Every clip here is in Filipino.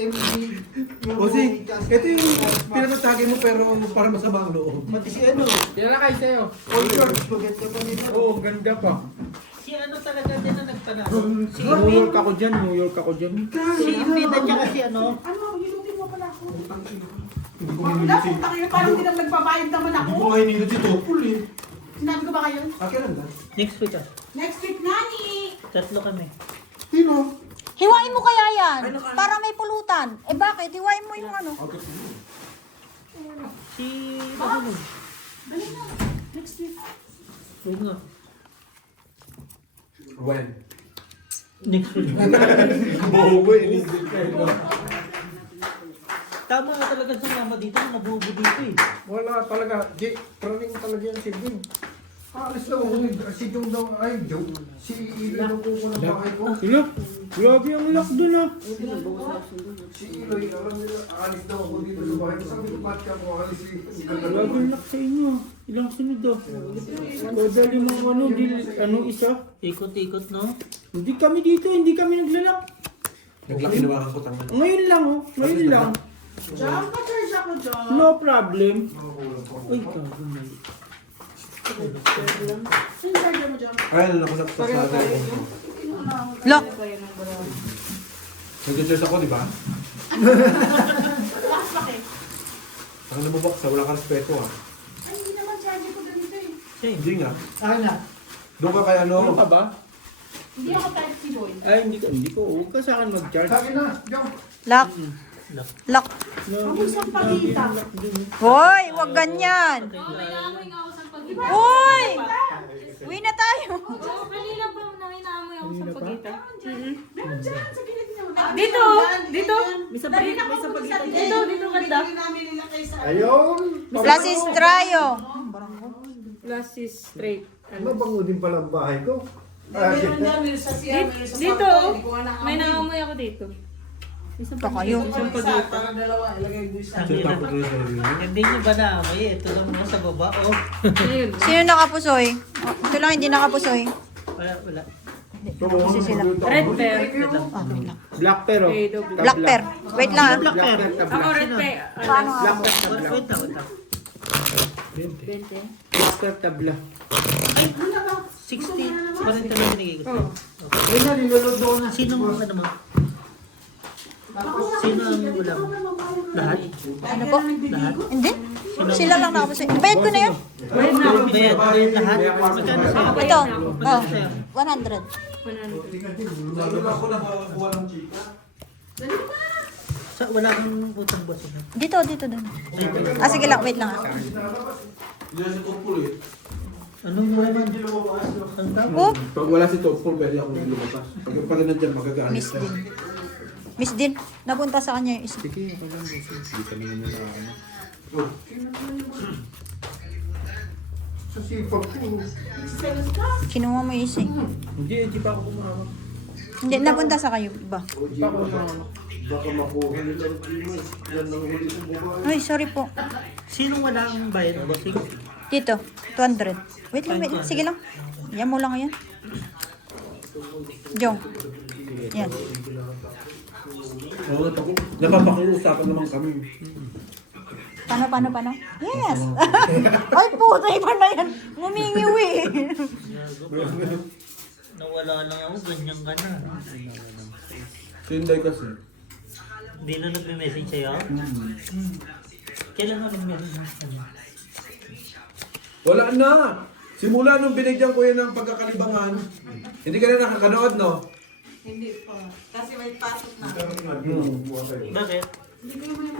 Kasi, ito yung pinatagay mo pero para masama ang loob. Pati si ano. Tinalakay sa'yo. All George, maganda pa nila. Oo, ganda pa. Si ano talaga din na nagpanalo. Si New York ako dyan, New York ako dyan. Si Impida niya kasi ano. Ano, hinutin mo pala ako. Hindi ko Wala, hinilot si... punta kayo, parang hindi na nagbabayad naman ako. Hindi ko nga hinilot si Topol eh. Sinabi ko ba kayo? Akin lang ba? Next week ah. Next week, nani! Tatlo kami. Sino? Hiwain mo kaya yan. Para may pulutan. Eh bakit? Hiwain mo yung ano. Si... Ano? Dali na, next week. Oo nga. When? Next week. Bobo eh. Tama nga talaga sa mama dito. Nabubo dito eh. Wala talaga. Praning talaga yan si Jim. Alis daw ako. Si Jong daw. Ay, Jong. Si Iloy daw po ko ng bahay ko. Sila? Grabe ang lock dun ah. Si Iloy, alam nila, alis daw ako dito sa bahay ko. Sabi ko, ba't ka mo alis eh? Grabe ang lock sa inyo. Ilang sunod ah. Kodali mo ano, ano isa. Ikot-ikot no? Hindi kami dito, hindi kami naglalak. Naglaki na mga kakutang. Ngayon lang oh, ngayon lang. Diyan, pa-charge ako dyan. No problem. Uy, gago na. Sino charger mo dyan? Ay, nakusap sa sana. Lock. Nag-cheers ako, di ba? Last pack eh. Saka namubok sa wala ka respeto ah. Ay, hindi naman charger ko ganito eh. Hindi nga. Ana. Doon ka kay ano? Ano ka ba? Hindi ako type C boy. Ay, hindi ko. Huwag ka sa akin mag-charge. Sabi na, Jong. Lock. Lock. Ako isang pagita. Hoy, wag ganyan. Naamoy nga ako sa pagkita. Hoy! Uwi na tayo. Oo, kanina pa naamoy ako sa pagkita. Meron dyan, sa gilid niyo. Dito, dito. May sa pagita. Dito, dito ganda. Hindi namin nilakay sa... Ayun! Plus is tryo. Plus is straight. Mabango din pala ang bahay ko. Meron dyan, meron sa siya, meron sa Dito, kwarto. Hindi ko nga may naamoy. naamoy ako dito. Ito kayo. Isang pagita. Parang dalawa, ilagay mo isa. Sino pa ko rin sa rin? Hindi niyo ba naamoy eh? Tulong mo sa baba oh. Ayun. Sino nakapusoy? Oh, ito lang hindi nakapusoy. Wala. Kasi sila. Red pear. Oh, wait lang. Black pero. Black pear. Wait lang ah. Black pear. Ako red pear. Paano nga? Black pear tabla. Wait lang. 20. Black pear tabla. Ay, 60. 40 lang binigay ko sa'yo. Ay, nalilunod doon na. Sinong ano mo? Sino ang ulam? Lahat? Ano po? Lahat? Hindi. Sila lang nakapusoy. Bayad ko na yun. Bayad lahat? Magkano sa'yo? Ito. Magkano Oh, sa'yo? 100. Lalo na ako nakakuha ng chika. Wala kang utang boss. Dito, dito doon. Ah, sige lang. Wait lang ah. Hindi na si Topol eh. Anong naman? Ang tawag? Oh, Pag wala si Topol, pwede ako lumabas. Pag pala nandyan, magagalit Miss ka. Din. Miss Din. Napunta sa kanya yung isa. Sige, ako lang. Hindi kami naman na Oh. Sa sipag ko. Kinuha mo yung isa. Hindi, hindi pa ako kumama. Hindi, napunta sa kayo. Iba. Hindi pa ako kumama. Baka makuha nila ang kimo. Yan ang huli sa buhay. Ay, sorry po. Sinong wala ang bayad boss? Dito, 200. Wait lang, wait lang. Sige lang. Yan mo lang yan. Jong. Yan. Oo, napapakiusapan naman kami. Paano? Yes! Ay, puta, iba na yan. Ngumingiwi. Nawala lang ako, ganyan ka na. Si Inday kasi. Hindi na nag-message sa'yo? Kailan ka nag-message sa kanya? Wala na! Simula nung binigyan ko yan ng pagkakalibangan, hindi ka na nakakanood, no? Hindi pa. Kasi may pasok na. Bakit?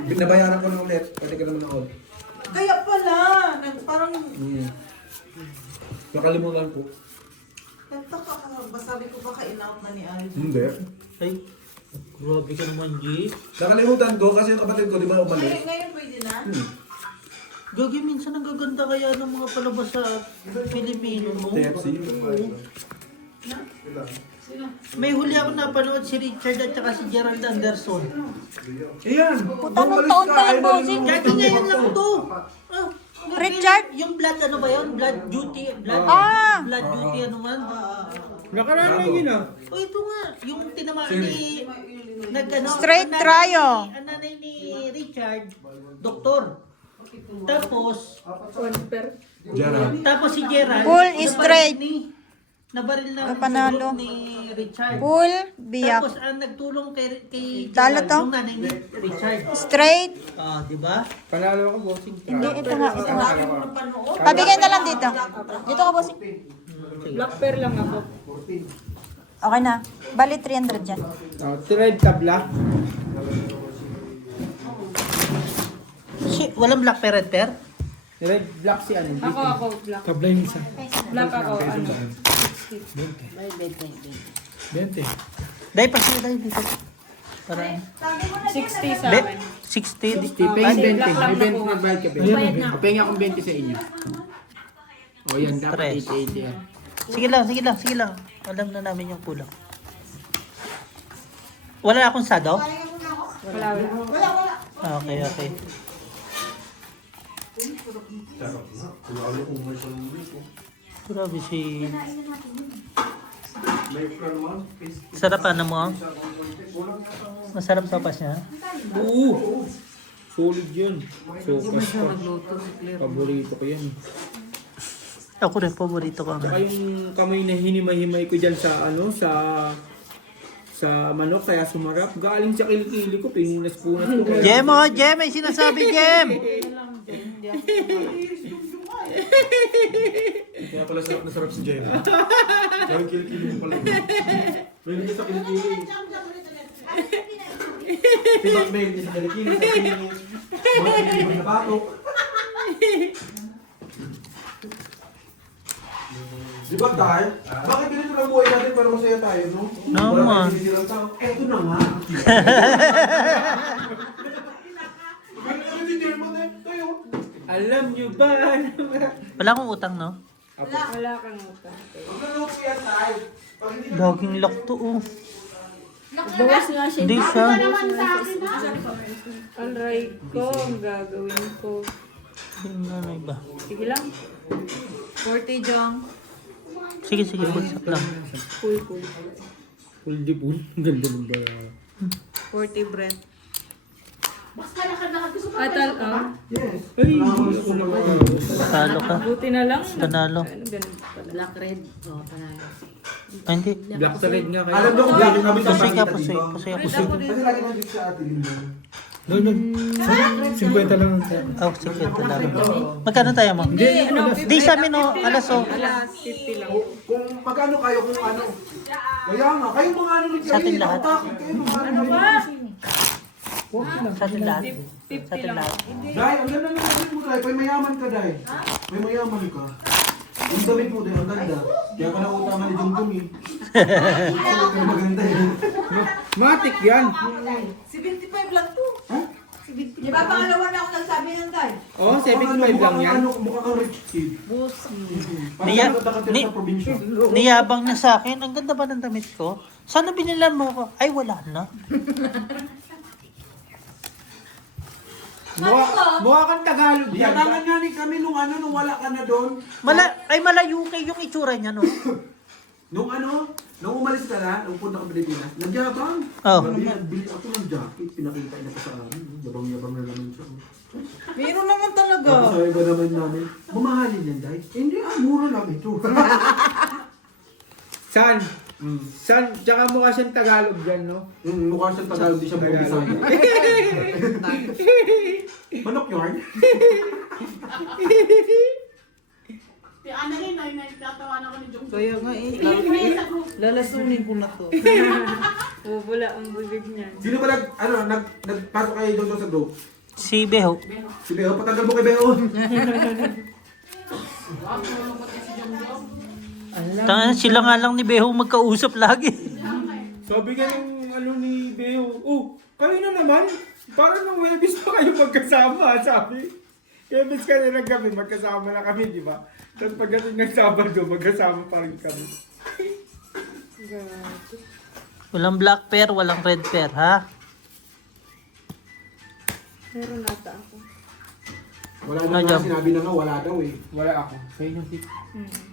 Binabayaran ko na ulit. Pwede ka naman nood. Kaya pala, parang Nakalimutan ko. nagtaka ako. Sabi ko baka in-out na ni Ay. Hindi. Ay, grabe ka naman, G. Nakalimutan ko kasi yung kapatid ko, di ba umalis? Ngayon pwede na? Gagi, minsan ang gaganda kaya ng mga palabas sa Pilipino, no? TFC. May huli ako napanood si Richard at saka si Gerald Anderson. Ayan! Puta, nung taon pa yan, bossing. Gagi, ngayon lang to. Ah, Richard? Yung blood, ano ba yun? Blood duty, blood? Ah! Blood duty, ano man? Nakaraan na yun ah. Oh, ito nga. Yung tinamaan ni Straight tayo. Ang nanay ni Richard, doktor. Tapos, Gerald. tapos si Gerald. Full nabaril straight. Nabaril na Panalo. ni Richard. Full, biyak. Tapos ang nagtulong kay Talo Gerald, to? yung nanay ni Richard. Straight. Ah, di ba? Panalo ako, bossing. Hindi, ito nga. Pabigay na lang dito. Dito ka, bossing. Black pair lang ako. Okay na. Bali 300 dyan. Oh, red tabla. Walang black pair, red pair? Red black si ano. Ako, black. Tabla yung isa. Black ako, ano. 20. Dahil pa sila tayo dito. Para 60 sa Be, akin. 60. Tipeng 20. black lang May 20 nakuha. nagbayad ka, Bayad na. Papenga akong 20 sa inyo. O yan, dapat Tres. 80 yan. Sige lang. Alam na namin yung kulang. Wala na akong sado? Wala. Ah, okay. Grabe si... Sarap ano mo? Masarap sopas niya? Oo! Solid yun. Sopas pa. Paborito ko yan. Ako rin, paborito ko. Saka yung kamay na hinimay-himay ko dyan sa ano, sa manok, kaya sumarap. Galing sa kilikili ko, pinunas-punas ko. Jem, may sinasabi, Jem! Kaya pala sarap na sarap si Jem. Kaya yung kilikili mo pala. May hindi sa kilikili. Tibak may hindi sa kilikili. Sa kilikili. Mga kilikili na batok. Di ba tayo? Bakit ganito lang buhay natin para masaya tayo, no? Naman. Wala tayong sinisirang tao. Eto na nga. Ganito si Jerman eh. Tayo. Alam nyo ba? Wala akong utang, no? Wala kang utang. Ang naluto yan tayo. Pag hindi Laging lock to, oh. Bawas nga siya. Hindi siya. Alright ko, ang gagawin ko. Yung ano ba? Sige lang. 40 Jong. Sige, bulsak lang. Cool. Full di pool. Ang ganda ng ba? 40 Brent. Atal, Yes. Ay, ako naman. Talo ka. buti na lang. Panalo. Ano, ganun pala. Black red. Oh, panalo. Ay, hindi. Black sa red nga kayo. Alam mo kung bakit kami sa Pusay ka, pakita pusay. dito? Pusay. Kasi lagi nandito sa atin yun. No. 50 lang. Oh, sige, lang. Magkano tayo mo? Di sa amin, oh. Alas, oh. Alas, 50 lang. Kung magkano kayo, kung ano. Kaya nga, kayo mga ano Sa atin lahat. Kayo mga ano. Sa atin lahat. 50 Sa atin lang. lahat. Dahil, ang ganda ng damit mo, Dahil. May mayaman ka, Dahil. May mayaman ka. Yung damit mo, Dahil, ang ganda. Kaya ka nautangan ni Jungkook eh. Kaya maganda eh. Matik yan. 75 lang to. Di ba pangalawa na ako nagsabi ng Day? Oh, 75 lang yan. Ano, mukha kang rich kid. Niya- Parang ni- sa probinsya. Niyabang na sa akin. Ang ganda ba ng damit ko? Sana binilan mo ako. Ay, wala na. Mukha kang Tagalog yan. Yabangan nga ni kami nung ano, nung wala ka na doon. Malayo kay yung itsura niya, no? Nung ano, nung umalis ka na, nung punta ka Pilipinas, nagyabang. Oh. Bili ako ng jacket, pinakita niya pa sa amin. Yabang-yabang na naman siya. Meron naman talaga. Tapos sabi ba naman namin, mamahalin yan, Day? Hindi, mura lang ito. San? San? Tsaka mukha siyang Tagalog dyan, no? Mukha siyang Tagalog, di siya buong Tagalog. Bisaya. Manok yarn? Kaya nga eh. Lalasunin ko na to. Bubula ang bibig niyan. Sino ba nagpasok kayo doon sa group? Si Beho. Si Beo, patanggal mo kay Beo. Tangan, sila nga lang ni Beho magkausap lagi. Sabi ka ng ano ni Beo, oh, kayo na naman. Parang nung Webis pa kayo magkasama, sabi. Webis ka na ng gabi, magkasama na kami, di ba? Tapos pagdating ng Sabado, magkasama pa rin kami. Walang black pair, walang red pair, ha? Meron ata ako. Wala na nga, sinabi na nga, wala daw eh. Wala ako. Kayo yung tip.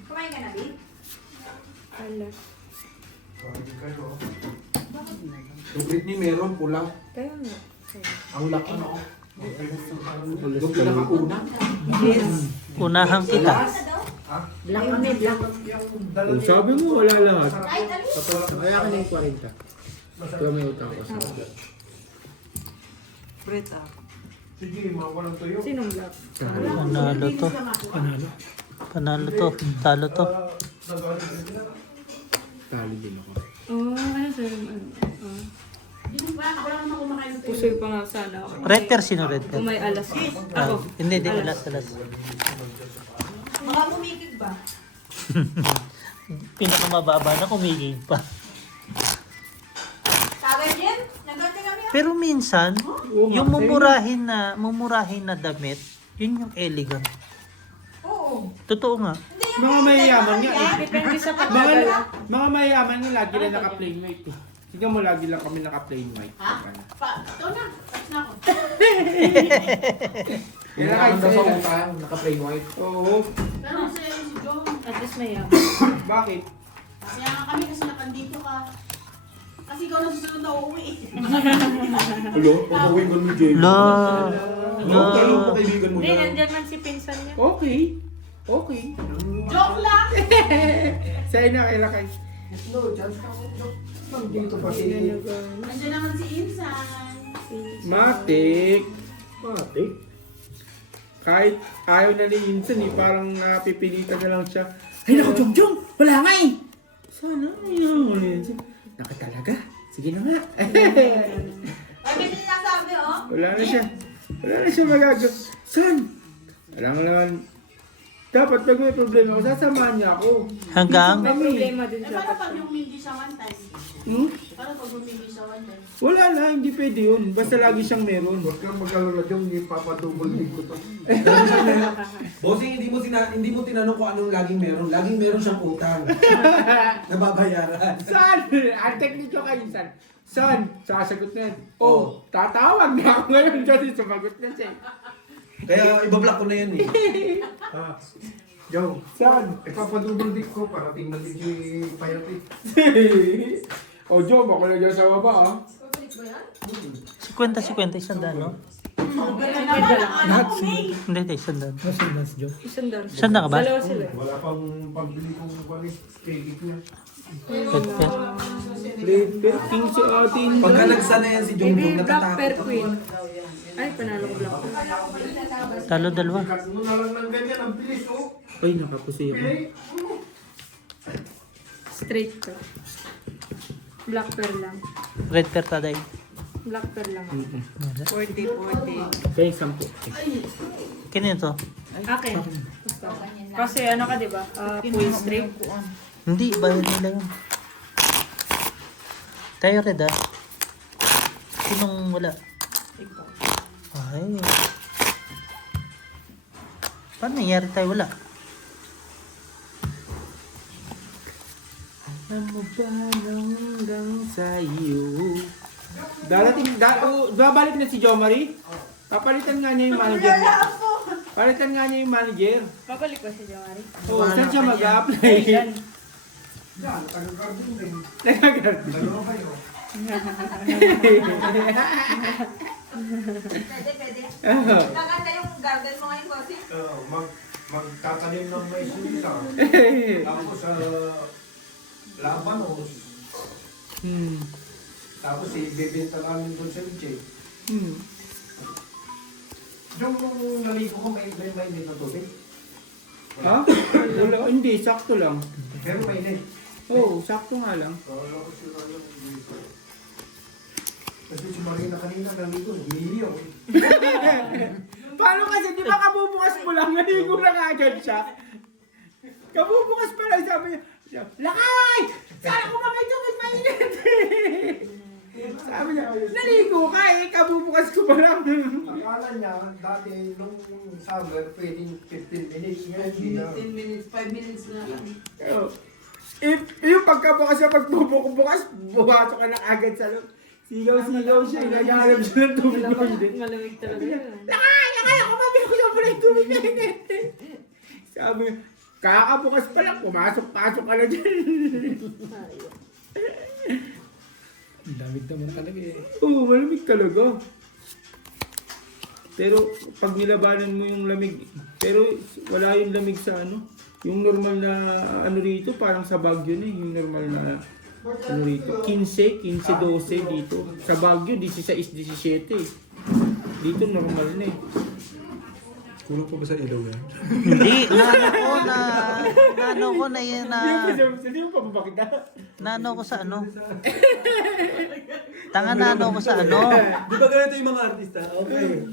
Kumain ka na, babe? Alas. Yung Britney meron, pula. Kaya nga. Ang laki. Yung pinakauna. Unahan kita. Oh, sabi mo wala lahat. Kahit ano. Kaya ka na yung 40. Kaya may utang ko sa Brita. Sige, mawalan to yun. Sinong black? Panalo to. Panalo to. Talo to. Tali din ako. Oh, ano sa'yo? Pusoy pa nga sana ako. Redter, sino redter? Kung may alas. Ah, Ako. hindi, alas. Mga pumikig ba? Pinakamababa na kumigig pa. Sabi Jen, nagante kami. Pero minsan, yung mumurahin na damit, yun yung elegant. Oo. Totoo nga. Hindi yung Mga mayayaman nga eh. Depende sa Mga, pagdadala. mga mayayaman nga lagi lang naka-plain white eh. Tingnan mo, lagi lang kami naka-plain white. Ito na. Tapos na ako. Kaya Kailangan daw sa kahit utang, naka-plain white. Oo. Pero masaya rin si John. At least may Bakit? Masaya nga kami kasi nakandito ka. Kasi ikaw na susunod na uuwi. Hello? Pag-uwi ko ni Jay. La. Hello po kaibigan mo Hindi, na. nandyan man si pinsan niya. Okay. Okay. Joke lang! Sa'yo na kay Lakay. Dito pa si... Nandiyan naman si Insan. Matik. Pati. Kahit ayaw na ni Insan eh, parang napipilitan na lang siya. Ay naku, Jong! Wala nga eh! Sana ayaw mo na Insan. Naka talaga? Sige na nga. Ay, may sinasabi, oh. Wala na siya. Wala na siya magagawa. San? Wala nga naman. Dapat pag may problema ako, sasamahan niya ako. Hanggang? May problema din Eh, siya. paano pag humindi siya one time? Hmm? Paano pag humindi siya one time? Wala na, hindi pwede yun. Basta lagi siyang meron. Huwag kang mag-alala dyan, ipapadouble din ko to. Bossing, hindi mo tinanong kung anong laging meron. Laging meron siyang utang. Nababayaran. San? Ang tekniko kayo, San? San? Sasagot na yan. Oh, tatawag na ako ngayon kasi sumagot na siya. Kaya ibablock ko na yan eh. Joe, San? ipapadouble din ko para tingnan din si Payat eh. O, Joe, ako na dyan sa baba, ah. 50-50, isang daan, no? Kaya naman, ang anak ko May. Hindi, isang daan. Isang daan. Isang daan ka ba? Dalawa sila. Wala pang pagbili kong walis, cake niya. Redter. Flipper king si atin. Pagka nagsana yan si Jong Baby, Jong, black natatakot pear ako. queen. Ay, panalo ko black pear. Talo dalawa. Kat mo na lang ng ganyan, ang bilis oh. Ay, nakapusi ako. Straight to. Black pear lang. Red pair taday. Black pear lang. 40. Kaya yung 10. Kanino to? Akin. Kasi ano ka, di ba? Full straight. Hindi, bayad nila yun. Tayo red ah. Sinong wala? Ay. Paano nangyari tayo wala? Alam mo ba hanggang sa'yo? Babalik na si Jo Marie? Papalitan nga niya yung manager. Palitan nga niya yung manager. Babalik ba si Jamari? Oo, saan siya mag-a-apply? Yan. Nagagardi. Pwede. Maganda yung garden mo ngayon, bossy. Magtatanim ng mais nila. Tapos labanos. Tapos ibebenta namin doon sa Lichay. Yung nung naligo ko, may mainit na tubig. Ha? Wala, hindi, sakto lang. Pero mainit. Oo, sakto nga lang. Kasi si Marina kanina naligo, humiliyo. Paano kasi, di ba kabubukas mo lang, naligo na kagad siya? Kabubukas pa lang, sabi niya, Lakay! Sana kumakay tubig mainit! Sabi niya, naligo ka eh, kabubukas ko pa lang. Akala niya, dati nung summer, pwedeng 15 minutes. Ngayon, hindi na. 10 minutes, 5 minutes na lang. If yung pagkabukas siya, pagbubukas, bumasok ka na agad sa loob. Sigaw-sigaw siya, naghahanap siya ng tubig mainit. Malamig talaga yan. Lakay! Akala ko mabili ko siya pala yung tubig mainit. Sabi niya, kakabukas pa lang, pumasok-pasok ka na dyan. Lamig naman talaga eh. Oo, malamig talaga. Pero pag nilabanan mo yung lamig, pero wala yung lamig sa ano. Yung normal na ano rito, parang sa Baguio na yung normal na ano rito. 15, 12 dito. Sa Baguio, 16, 17 eh. Dito normal na eh. Kulang pa ba sa ilaw yan? Hindi, naano ko na yun Hindi mo pa babakita? naano ko sa ano. Tanga naano ko sa ano. Di ba ganito yung mga artista? Okay.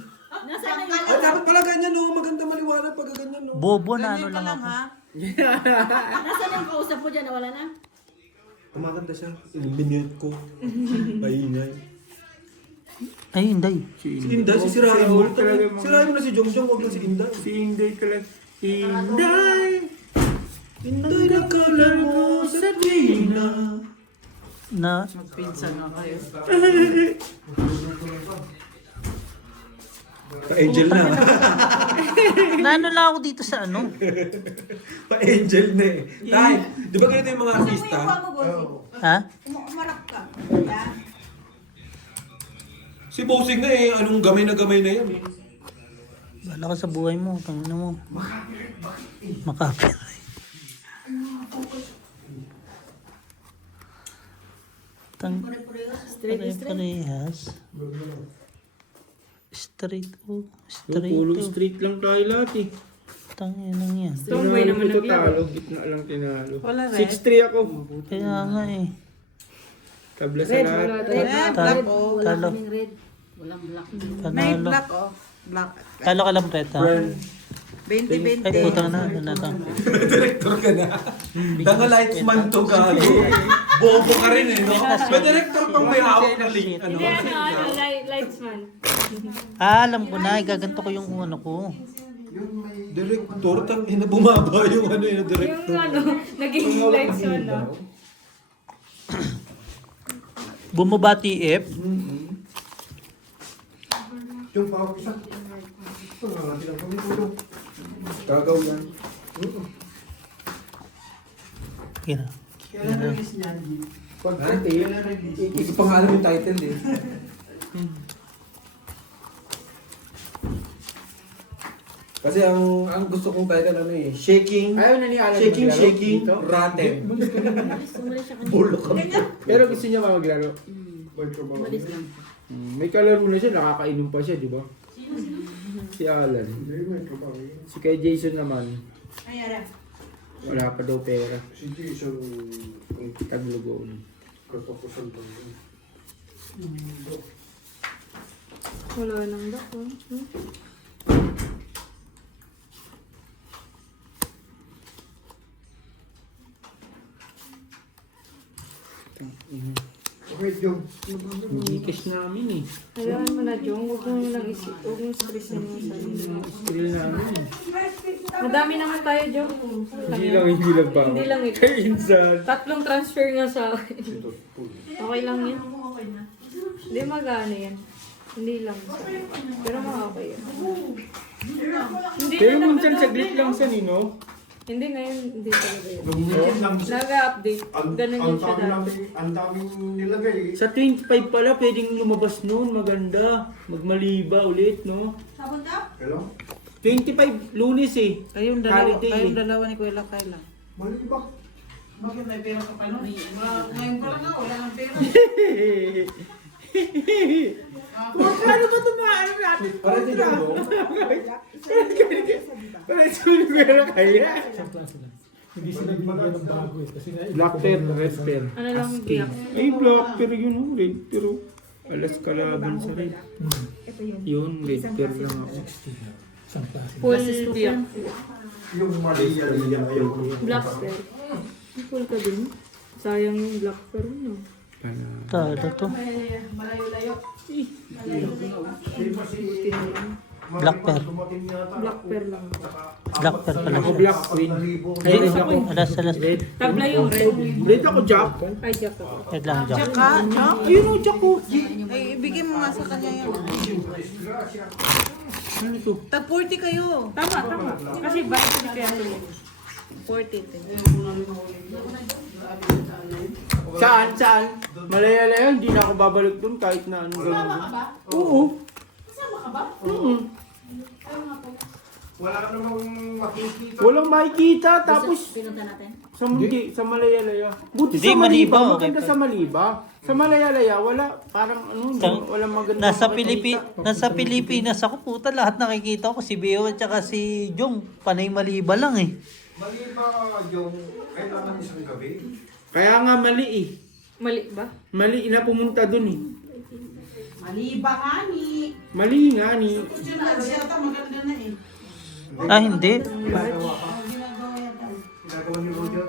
Nasaan na yung... Ay, dapat pala ganyan, no? Maganda maliwanag pag ganyan, no? Bobo na ano lang ako. Nasaan yung kausap mo dyan? Nawala na? Kumakanta siya. Minute ko. Paingay. Ay, hindi. Si Inday, sisirain mo. Sirain mo na si Jongjong, huwag lang si Inday. Si Inday talaga. Inday! Inday, nakala mo sa Gina. Na, Pa-angel na. naano lang ako dito sa ano. Pa-angel na eh. Tay, di ba ganito yung mga artista? Ha? Umarap ka. Yeah. Si Bossing na eh, anong gamay na yan eh. Bala ka sa buhay mo. Tangina mo. Makapiright. Pare-parehas. Straight oh. Straight Pulong oh. street lang tayo lahat eh. Tanginang yan. Tomboy naman Tinalo ko naglaro. talo, gitna lang tinalo. 6-3 ako. Kaya nga eh. Tabla sa Red, lahat. wala red. Talo. Talo. red. Walang black. Panalo. oh. Black. Talo ka lang, Preta. 20-20. Ay, putang na. Ano na to? Director ka na. Danga lightsman to gago. Bobo ka rin eh, no? May director pang may hawak na link. Ano? Hindi, lightsman. Ah, alam ko na. Gaganto ko yung ano ko. Director, tangina bumaba yung ano yung Yung director. ano, naging lightsman na. Bumaba TF. Yung pawag isa. Ito nga natin ang pamitulong. Gagaw yan. Kira. Pag hindi ko pa nga alam yung title eh. Kasi ang gusto kong title ano eh, Shaking, Ayaw na ni Alan Shaking, maglaro Shaking, dito? Rotten. Sumali siya kanina. Bulok ka. Pero gusto niya ba maglaro? Malis lang. May kalaro na siya, nakakainom pa siya, di ba? Si Alan. Si kay Jason naman, Ayan. wala pa daw pera. Si Jason, Taglugoon. katapusan pa yun. Wala nang dako. Okay, Jom. Hindi cash namin eh. Hayaan mo na, Jong. Huwag mo lang isip. Huwag mo stressin mo sarili mo. Skill namin eh. Madami naman tayo, Jong. Hindi lang ba? Hindi lang ito. Kay Insan. 3 transfer nga sa akin. Okay lang yan. Hindi magana yan. Hindi lang. Pero okay yan. Hindi Pero na minsan nagdo-double, saglit lang no? sa Nino. Hindi ngayon, hindi talaga yun. Nag-update. Ganun yun siya dati. Ang daming nilagay. Sa 25 pala, pwedeng lumabas noon. Maganda. Magmaliba ulit, no? Sabon daw? Hello? 25, Lunes eh. Kayong dalawa ni Kuya Lakay lang. Mali ba? Bakit may pera ka pa nun? Ngayon pa lang nga, wala nang pera. Paano ba tumaan natin? Para din ako. Para sulit meron kaya. Hindi sila bigyan ng bago eh. Kasi Black pen, red pen. Ano lang biyak? Ay, black pero yun oh, red pero alas kalaban sa red. Yun, red pen lang ako. isang klase. Full biyak. Yung mali yan, ayaw ko. Black pearl. Full ka din. Sayang yung black pearl, no? Talo to. Malayo-layo. Black pearl. Black pearl lang. Black pearl pala Ako siya. black queen. Ay, red ako. Alas. Red. Tabla yung red. Red ako, Jack. Ay, jack ako. Wait lang, Jack. Ka, no? Ayun oh, Jack oh. Ay, ibigay mo nga sa kanya yan. Ano to? Tag 40 kayo. Tama. Kasi bakit hindi kaya tuloy? Saan? Malaya-laya, hindi na ako babalik doon kahit na ano. Kasama ka ba? Oo. Kasama ka ba? Ayaw nga po. Wala ka namang makikita. Walang makikita, tapos Pinunta natin. sa Malaya-laya. Buti Hindi, sa Maliba, Maliba, okay maganda pa. sa Maliba. Sa Malaya-laya, wala, parang walang maganda. Nasa Pilipinas ako, puta, lahat nakikita ko. Si Beo at saka si Jong, panay Maliba lang eh. Mali ba yung kailangan isang gabi? Kaya nga mali eh. Mali ba? Mali na pumunta dun eh. Mali ba nga ni? Mali nga ni. Gusto na, siyata maganda na eh. Ah, hindi. Ginagawa ka? Ginagawa yata. Ginagawa ni Roger?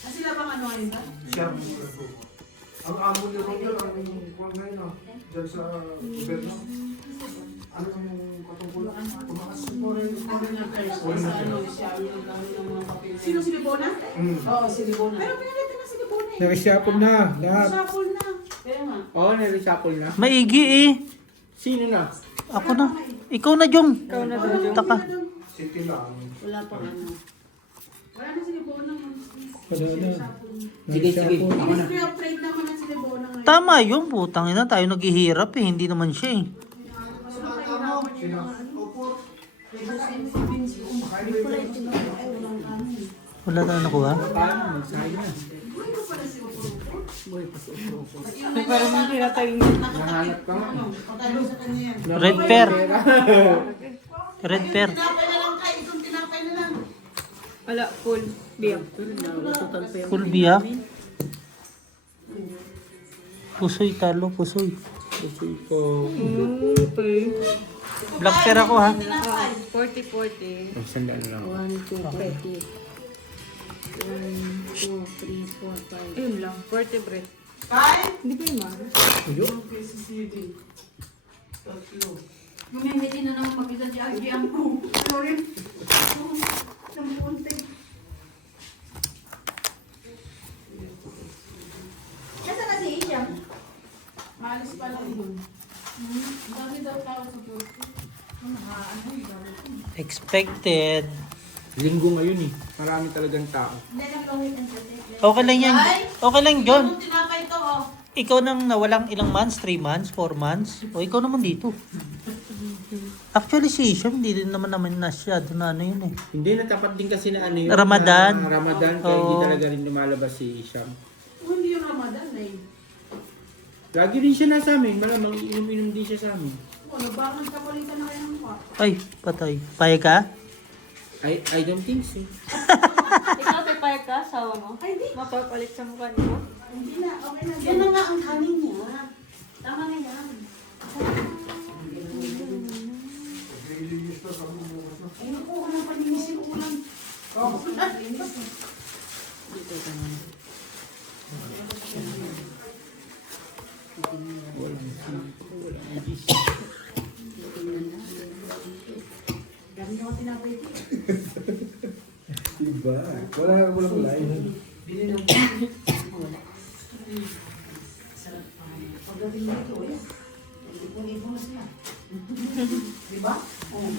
Ah, sila bang ano ayun ba? Siya. Ang amo ni Roger, ang kuwan ngayon ah. Diyan sa gobyerno. Ano yung katungkulan? Tumakas po rin. Ano nga guys? Sa ano, siya yung mga papel. Sino si Libona? Oo, si Libona. Pero pinalitan na si Libona eh. Narisapol na, lahat. Shuffle na. Kaya nga. Oo, narisapol na. Maigi eh. Sino na? Ako na. Ikaw na, Jong. Ikaw na daw, Jong. Taka. City lang. Wala pa ano. Wala na si Libona. Wala na. Sige, sige. Ako na. Free of trade naman na si Libona ngayon. Tama yun, putang ina. Tayo naghihirap eh. Hindi naman siya eh. Wala na nakuha. Parang may tinatayong Nahanap ka nga. Patalo sa kanya yan. Red pear. Red pear. Tinapay na lang kayo. Itong tinapay na lang. Wala, full. Biyak. Full biyak. Pusoy, talo, pusoy. Kasi ko. Okay. Black pear ako ha. 40-40. Oh, sandaan lang. 1, 2, 30. 1, 2, 3, 4, 5. Ayun lang, 40 bread. Five? Hindi ba yung mahal? Hindi na naman makita si Algie ang ano rin. Ang punti. Kasi na si Isha. Maalis pa lang yun. Ang dami daw tao sa post. Expected. Linggo ngayon eh. Marami talagang tao. Hindi nag-awit ang kasi. Okay lang yan. Okay lang, John. Itong tinapay to oh. Ikaw nang nawalang ilang months? 3 months? 4 months? O ikaw naman dito. Actually, si Isham, hindi din naman nasyado na ano yun eh. Hindi, natapat din kasi na ano yun. Ramadan. na Ramadan, kaya hindi Oo. talaga rin lumalabas si Isham. Kung hindi yung Ramadan eh. Lagi rin siya nasa amin. Malamang inom-inom din siya sa amin. Ano ba? Nagkapalitan na kayo ng mukha. Ay, patay. Payag ka? I don't think so. Ikaw, pipayag ka, asawa mo? Ay, hindi. Mapapalit sa mukha niyo? Hindi na. Okay na. Yan na nga ang kanin niya. Tama na yan. Ay, naku, walang panimisin ulam. Diba? Walang lain. Pagdating dito, eh. Ipon-ipon na siya. Diba? Oo.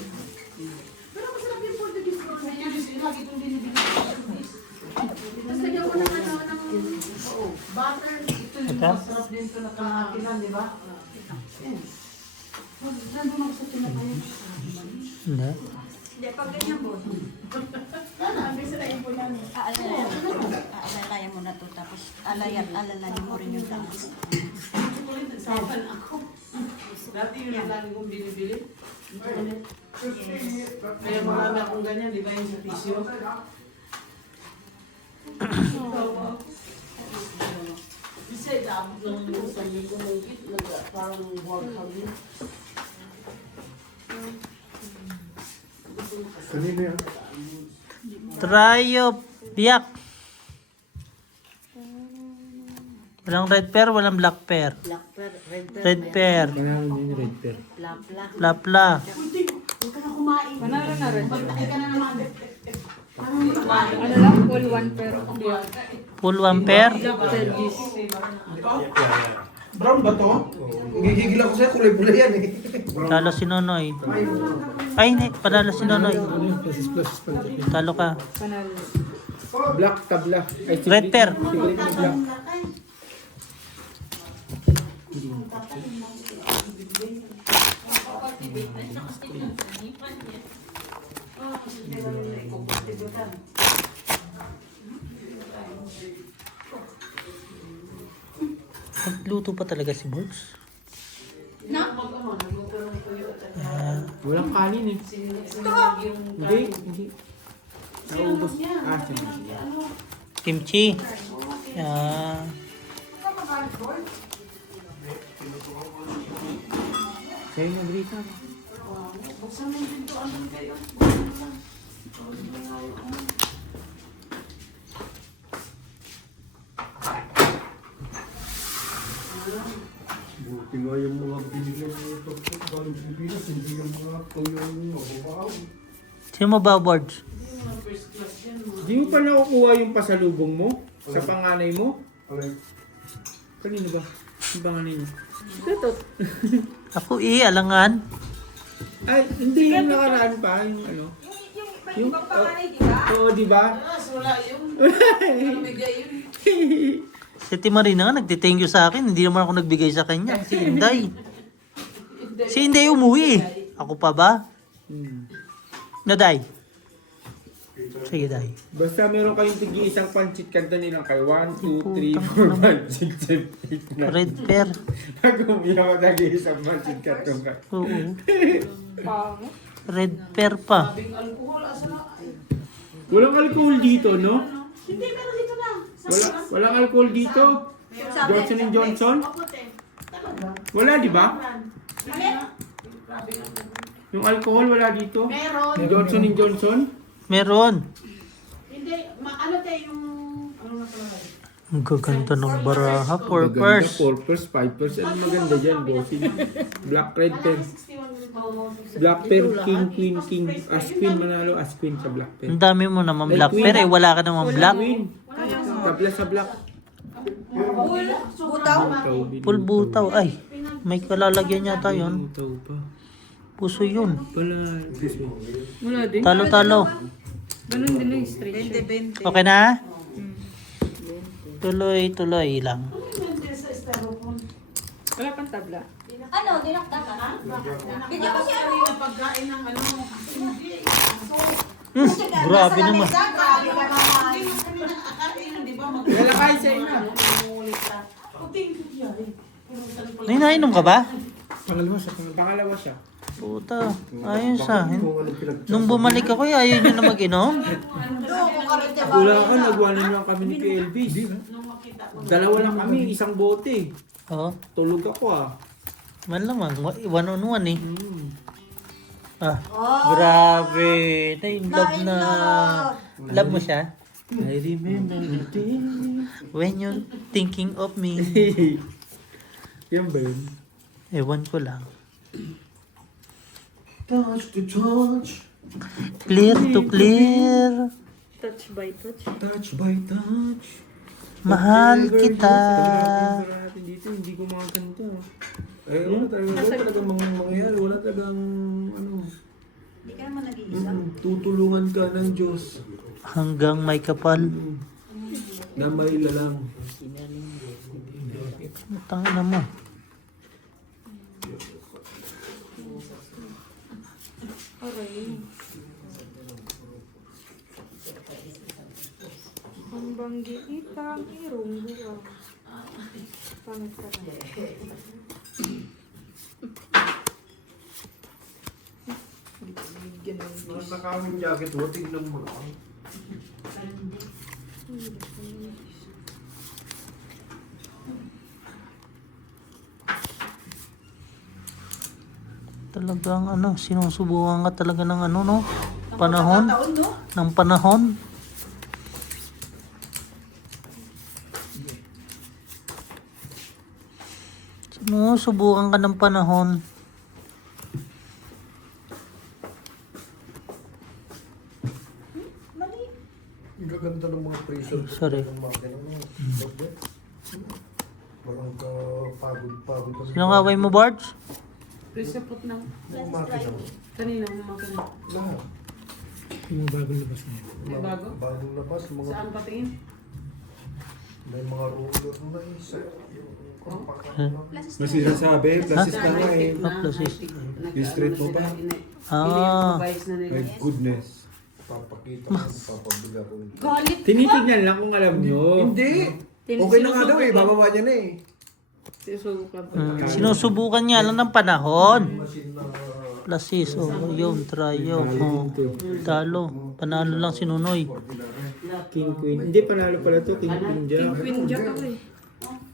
Pero masarap yung Portuguese bro. Portuguese, lagi itong binibili sa Portuguese. Tapos lagyan ko ng ano, ng butter. Ito yung masarap din ito na kanakilan, di ba? Yan. Nandun ako sa tinapay. Hindi. Hindi, pag ganyan po. Ang bisa na info niya eh. Aalalayan mo na to, tapos alalayan mo rin yung taas. Nagsapan ako. Dati yun ang lagi kong binibili. Ito ulit. Kaya marami akong ganyan, di ba yung sa tissue? Kasi dapat lang yung sa ko ng kit, parang workout yun. Kanina yan. Tryo, biyak. Walang red pear, walang black pear. Black pear, red pear. Red pear. Kailangan din red pear. Lapla. Lapla. Huwag ka na kumain. Panalo na rin. Pagtaki ka na naman. Ano lang, full 1 pero biyak. Full 1 pear. Selgies. Brown ba to? Gigigil ako sa'yo, kulay-pula yan eh. Talo si Nonoy. Ay, hindi. Panalo si Nonoy. Ano yung plus pala. Talo ka. Panalo. Black tabla. Ay, Red pair. Secret na black. Nagluto pa talaga si Borgs. Walang kanin eh. Hindi, hindi. Naubos. Ah, sige. Kimchi. Yan. Sa'yo na, Brita. Buti nga yung mga binigyan nito. Galing Pilipinas, hindi yung mga yung mababaw. Sino mo ba, Borgs? Di mo pa nakukuha yung pasalubong mo? Sa panganay mo? Alay. Kanino ba? Yung panganay niya? Tutot. Ako alangan. Ay, hindi yung nakaraan pa. Yung ano? Yung ibang panganay, di ba? Oo, di ba? Wala yun. Ano bigay yun? Si Timarina nga nagtithank you sa akin. Hindi naman ako nagbigay sa kanya. Si Inday. Si Inday umuwi. Ako pa ba? Naday. Sige, Day. Basta meron kayong tigi isang pancit kanto nilang kayo. 1, 2, 3, 4, 5, 6, 7, 8, 9. Red pear. Pag umiyak ako nag isang pancit kanto ka. Oo. Pangit. Red pear pa. Sabing alcohol, asa na? Walang alcohol dito, no? Hindi, pero dito na. Walang alcohol dito. Johnson & Johnson? Wala, di ba? Yung alcohol wala dito. Meron. Johnson & Johnson? Meron. Hindi, ano tayo yung... Ano na pala? Ang gaganda ng baraha. Maganda, Purpose. 4%, 5%. Ano maganda dyan, bossing? Black, red, pen. Black pear, king, queen, king. As queen, manalo, as queen sa black pear. Ang dami mo naman black pear. Eh, wala ka naman black. Queen. Tabla sa black. Butaw? Full butaw. Ay, may kalalagyan yata yun. Butaw pa. Puso yun. Pala. Wala din. Talo-talo. Ganun din yung straight siya. Okay na? Tuloy-tuloy lang. Wala pang tabla. Ano, dinakdak ka na? Bigyan ko siya na pagkain ng ano. Grabe naman. Grabe ka naman. Hindi mo kami nakakain, di ba? Lalakay sa inyo. Mag-umulit ka. Puting yan eh. Ay, nainom ka ba? Pangalawa siya. Puta, ayos ah. Nung bumalik ako, ayaw nyo na mag-inom. Wala ka, nagwanan lang kami ni PLB. Dalawa lang kami, isang bote. Oo. Tulog ako ah. Man lamang, one on one eh. Ah, grabe. Na-in-love na. Love mo siya? I remember the day when you're thinking of me. Yan ba yun? Ewan ko lang. Touch to touch. Clear to clear. Touch by touch. Touch by touch. Mahal kita. Sa atin dito, hindi ko makaganda. Eh, wala talagang mangyayari. Wala talagang, ano, Hindi ka naman nag-iisa. tutulungan ka ng Diyos Hanggang may kapal. na may lalang. Tangina mo. Aray. Ang banggi itang irong buwa. Pangit ka na. Mas nakaming jacket mo, tignan mo. Talagang ano, sinusubukan ka talaga ng ano, no? Panahon. Ng panahon. Sinusubukan ka ng panahon. Ang gaganda ng mga prison. Sorry. Parang pagod. Sinong away mo, Bards? Please support na. Makina. Kanina, makina. Lahat. Yung mga bagong labas na yun. May bago? Bagong labas, mga Saan patingin? may mga ruler na isa. May sinasabi, plasis ka nga eh. Plasis. Yung straight mo pa. My goodness. Papakita ko, papabila ko. Galit Tinitignan lang kung alam nyo. Hindi! Okay na nga daw eh, bababa niya na eh. Sinusubukan pa. Sinusubukan niya lang ng panahon. Machine na... Plasis, yung tryo. Talo. Panalo lang si Nunoy. King Queen. Hindi, panalo pala to. King Queen Jack. Queen Jack ako eh.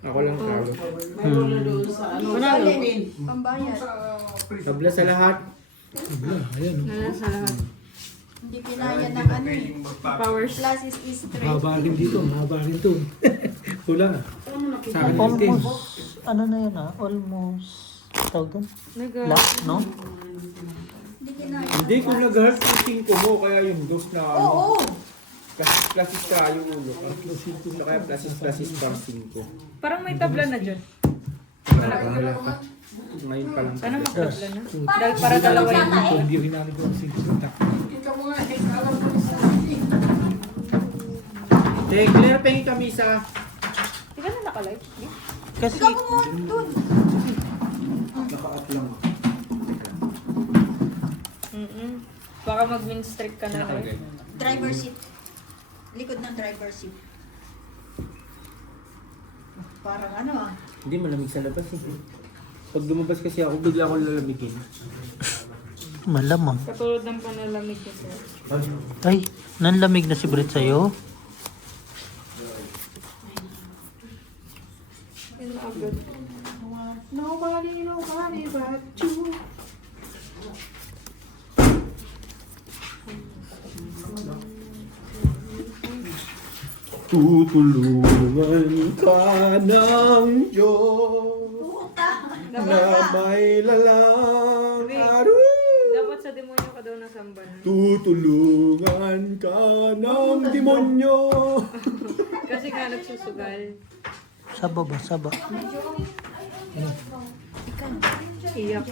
Ako lang talo. Mayroon na doon sa ano. Panalo. Pambayad. Tabla sa lahat. Wala, ayan o. Nala sa lahat. Hindi kinaya ng ano eh. Powers. Classes is straight. Mahaba rin dito, mahaba rin to. Wala. Sa akin natin. Almost, ano na yun almost, tawag doon? Lock, no? Hindi kinaya. Hindi, kung nag-heart yung 5 mo, kaya yung dos na ano. Oo! Plasis ka yung ulo. Kaya plasis pang 5. Parang may tabla na dyan. Wala pa. Ngayon pa lang. Sana magtabla na. Dahil para dalawa yun. Kung hindi rin namin ko kasi Claire, pengi kami sa... Di ka na nakalive? Di? Kasi, Ikaw mo dun! Naka-up lang. Baka mag-minstreak ka na rin. Driver seat. Likod ng driver seat. Parang ano ah. Hindi, malamig sa labas eh. Pag lumabas kasi ako, bigla akong lalamigin. malamang. Katulad ng panalamig niya sir. Ay, nanlamig na si Brett sa'yo? Yun agad. Nobody but you. Tutulungan ka ng Diyos na may lalang araw. Dapat sa demonyo ka daw nasamban. Tutulungan ka ng demonyo. Kasi nga nagsusugal. Saba ba? Saba. Iyak.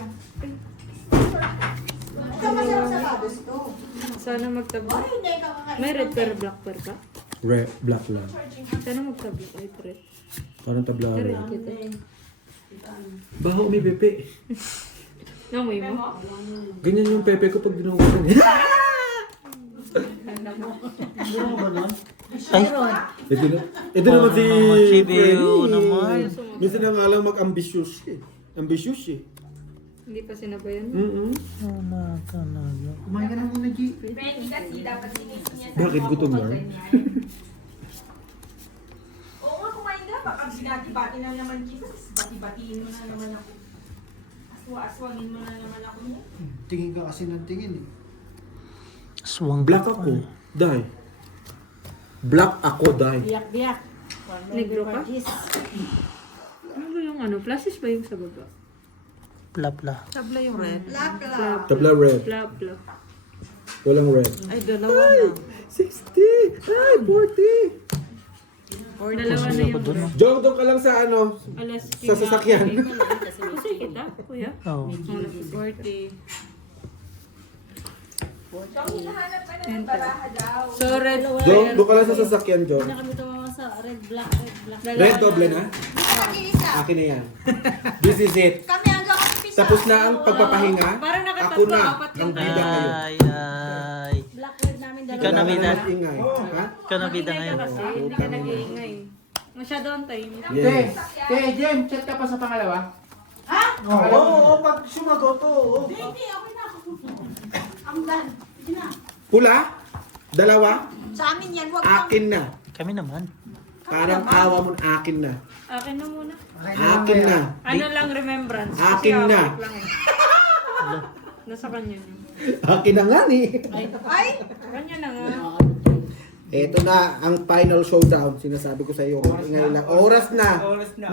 Ito masarap sa kabos to. Sana magtabla. Ay, hindi ka kakain. May red per black per ka? Black lang. Sana magtabla. Ay, red. Parang tabla. Red kita. Baho may pepe. Namoy mo? Ganyan yung pepe ko pag binuhusan eh. Ay, Ito naman si si Beo naman. Minsan na nga lang mag-ambitious eh. Ambitious eh. Hindi pa sinabayan. Wala ka na. Kumain ka na muna, G. Bakit gutom lang? Oo nga, kumain ka. Baka binati-bati na naman kita. Bati-batiin mo na naman ako. Aswa-aswangin mo na naman ako niya. Tingin ka kasi ng tingin eh. Swang Black ako. Die. Black ako, die. Biyak-biyak. Negro ka? Ano ba yung ano? Plasis ba yung sa baba? Pla-pla. Tabla yung red. Lap, lap. Tabla red. Pla, pla. Walang red. Ay, dalawa na. 60! Ay, 40! Dalawa na yung red. Jong, doon ka lang sa ano? Alas Sa sasakyan. Kasi kita, kuya. Oo. 40. So, red. Jong, doon ka lang sa sasakyan, Jong. Kami tumama sa red, black, red, black. Red, doble na? Mag-iisa. Akin na yan. This is it. Kami hanggang umpisa. Tapos na ang pagpapahinga. Parang Ako nakatatlo, na apat ang lang bida ngayon. Ay, ay. Black, red namin dalawa. Ikaw na bida. Ingay. Ha? Ikaw na bida Maingay ngayon. ka kasi, hindi ka nag-iingay. Masyado ang time. Yes. Jem, chat ka pa sa pangalawa? Oo, pag sumagot, oo. Hindi, okay na ako. I'm done. Sige na. Pula? Dalawa? Sa amin yan, wag kang... Akin na. Kami naman. Parang awa mo akin na. Akin na muna. Akin na. Ano lang remembrance. Kasi Akin na. awkward lang eh. Nasa kanya na. Akin na nga ni. Ay! Kanya na nga. Ito na ang final showdown. Sinasabi ko sa iyo. Ngayon lang. Oras na. Oras na.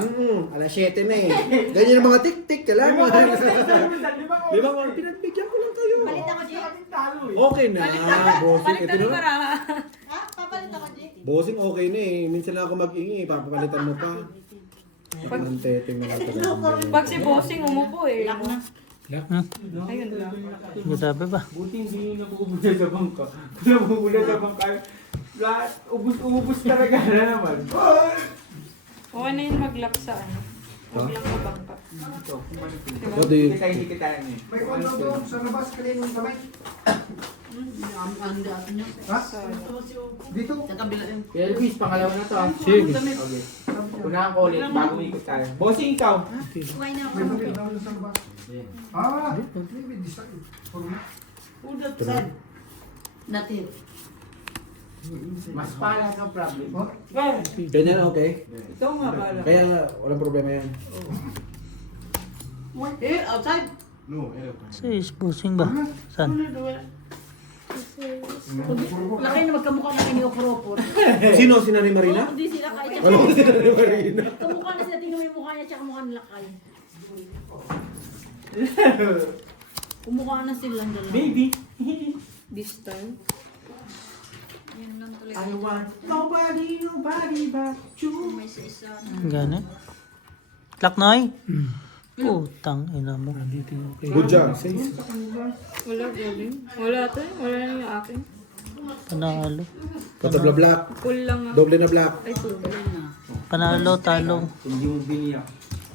Alas 7 na eh. Ganyan ang mga tik-tik. Kailangan. Limang oras. Pinagbigyan ko lang kayo. Palit ako, G. Okay na. Bossing. Ito Baliktad na. para. Ha? Papalit ako, G. Bossing okay na eh. Minsan lang ako mag-ingi. Papapalitan mo pa. Ang teteng na talaga. Pag si Bossing umupo eh. Lock na. Ayun lang. Grabe ba? Buti hindi yung nabubula sa bangka. Kung nabubula sa bangka, lahat, ubus talaga na naman. Okay na yun mag-lock sa ano. Huwag lang sa bangka. Ito, kumalik ko. Pwede. Kita hindi kita eh. May kondo doon sa labas, kanina yung kamay. Ang dati niya. Ha? Dito. Sa kabila yun. Kaya Luis, pangalawa na to ah. Sige. Okay. Unahan ko ulit bago ikot tayo. Bossing ikaw. Kumain na ako. May bakit na sa labas. Ah, may design. Udot sad. Dati. Mas pala no problem. Oh, Well, ganyan okay? ito nga pala. Kaya walang problema yan. Eh, outside. No, Sis, busing ba? Saan? Laki na magkamukha na kayo kuropor. Sino? Si Nanay Marina? Hindi sila kaya. Ano si Nanay Marina? Kamukha na sila, tingnan mo yung mukha niya tsaka mukha nila kay. Kumukha na silang dalawa. Maybe. This time. Yun lang tuloy. I want nobody but you. May isa-isa. Gano'n? Laknoy? Putang ina mo. Good job. Wala galing. Wala to eh. Wala na yung akin. Panalo. Patabla black. Full lang ako. Doble na black. Ay, full. Panalo, talo. Hindi mo biniyak.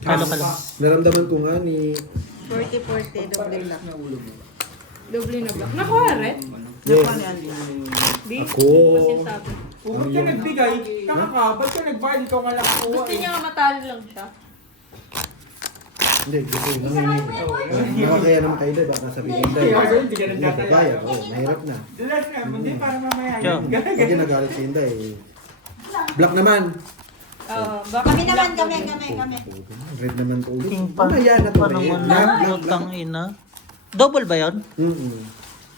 Talo ka lang. Naramdaman ko nga ni... 40-40, doble lang. Doble na black. Nakuha rin? Yes. Di? Ako. Kasi sabi. Ba't ka nagbigay? Kaka ka, ba't ka nagbayad? Ikaw nga lang ako. Gusto niya matalo lang siya. Hindi, gusto ko. Baka kaya naman kayo dahil, baka sabihin Kaya dahil. kasi hindi ka Hindi nagtataya. bayad. Oo, mahirap na. Last na, hindi para mamaya. Tiyo. Pag ginagalit si Inday, black naman. Baka Kami naman, kami. Red naman to ulit. King pa. Mamaya na to. Pa naman na. Putang ina. Double ba yun?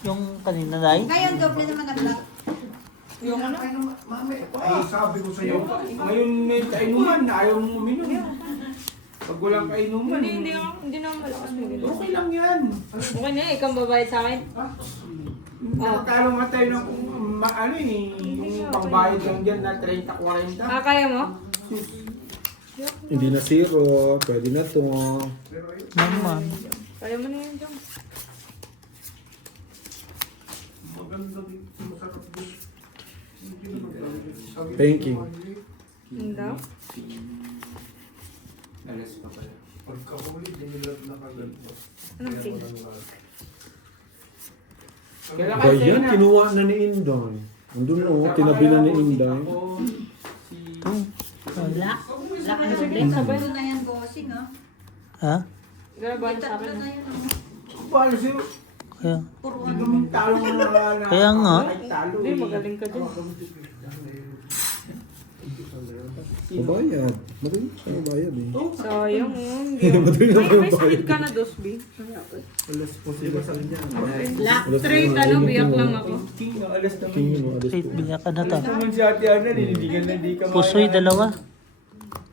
Yung kanina dahil? Ngayon, doble naman ang black. Yung ano? Ay, sabi ko sa'yo. Ngayon may kainuman na ayaw mong uminom. Pag walang kainuman, Hindi naman malakas mo dito. okay lang yan. Okay na, ikaw babayad sa akin. Nakakalo nga tayo ng ano yung pangbayad lang dyan na 30-40. Kaya mo? Hindi na zero. Pwede na to. Naman. Kaya mo na yun, Jong. Thank you. Hindi. Alas pa pala. Anong king? Kailan Ba yan? Kinuha na ni Inday. Andun na, oh, tinabi na ni Inday. Black ang doble. Sabay. Ito na yan, bossing, ha? Ha? Garabahan sa Tatlo akin. na yun, Paano siya? Kaya, Puro Talo mo na. Kaya nga. Talo Hindi, magaling ka dyan. Mabayad. Magaling siya mabayad eh. Sayang, Madali na May sakit ka na, Dosby. Alas po sila sa kanya. Black. Straight, ano, biyak lang ako. King, alas na. Tingin mo, alas wait, po. biyak ka na to. Naman si Ate Ana, ninindigan na di ka Pusoy, dalawa.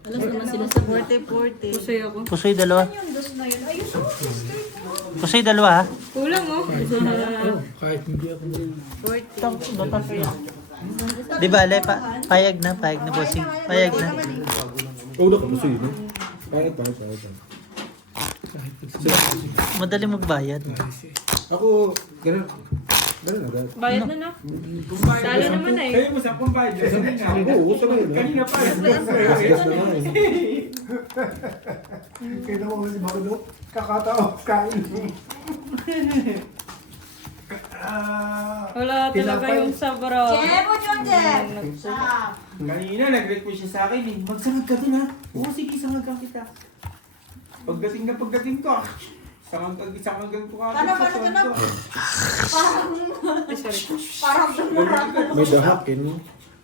Alam naman sila sa 40-40. Pusoy ako. Pusoy, dalawa. Yung dos na yun. Ayun, Pusoy, dalawa ha? Kulang, oh. Kahit hindi ako. Batas na. Di ba, Ale, payag na bossing. Payag na. Oo, nakapusoy, no? Payag. Madali magbayad. Ako, ganun. Ganun agad. Bayad na na. Talo naman na eh. Kayo mo sa pambayad. Oo, sabay na. Kanina pa. Gas na nga eh. Kaya mo si Bakudot, kakatao, kain. Wala talaga yung sabra. Jebo, John Jeff! Kanina, nag-request siya sa akin eh. Magsangag ka din ha. Oo, sige, sangag ka kita. Pagdating ko, sangag ko ka. Ano, Parang May dahakin.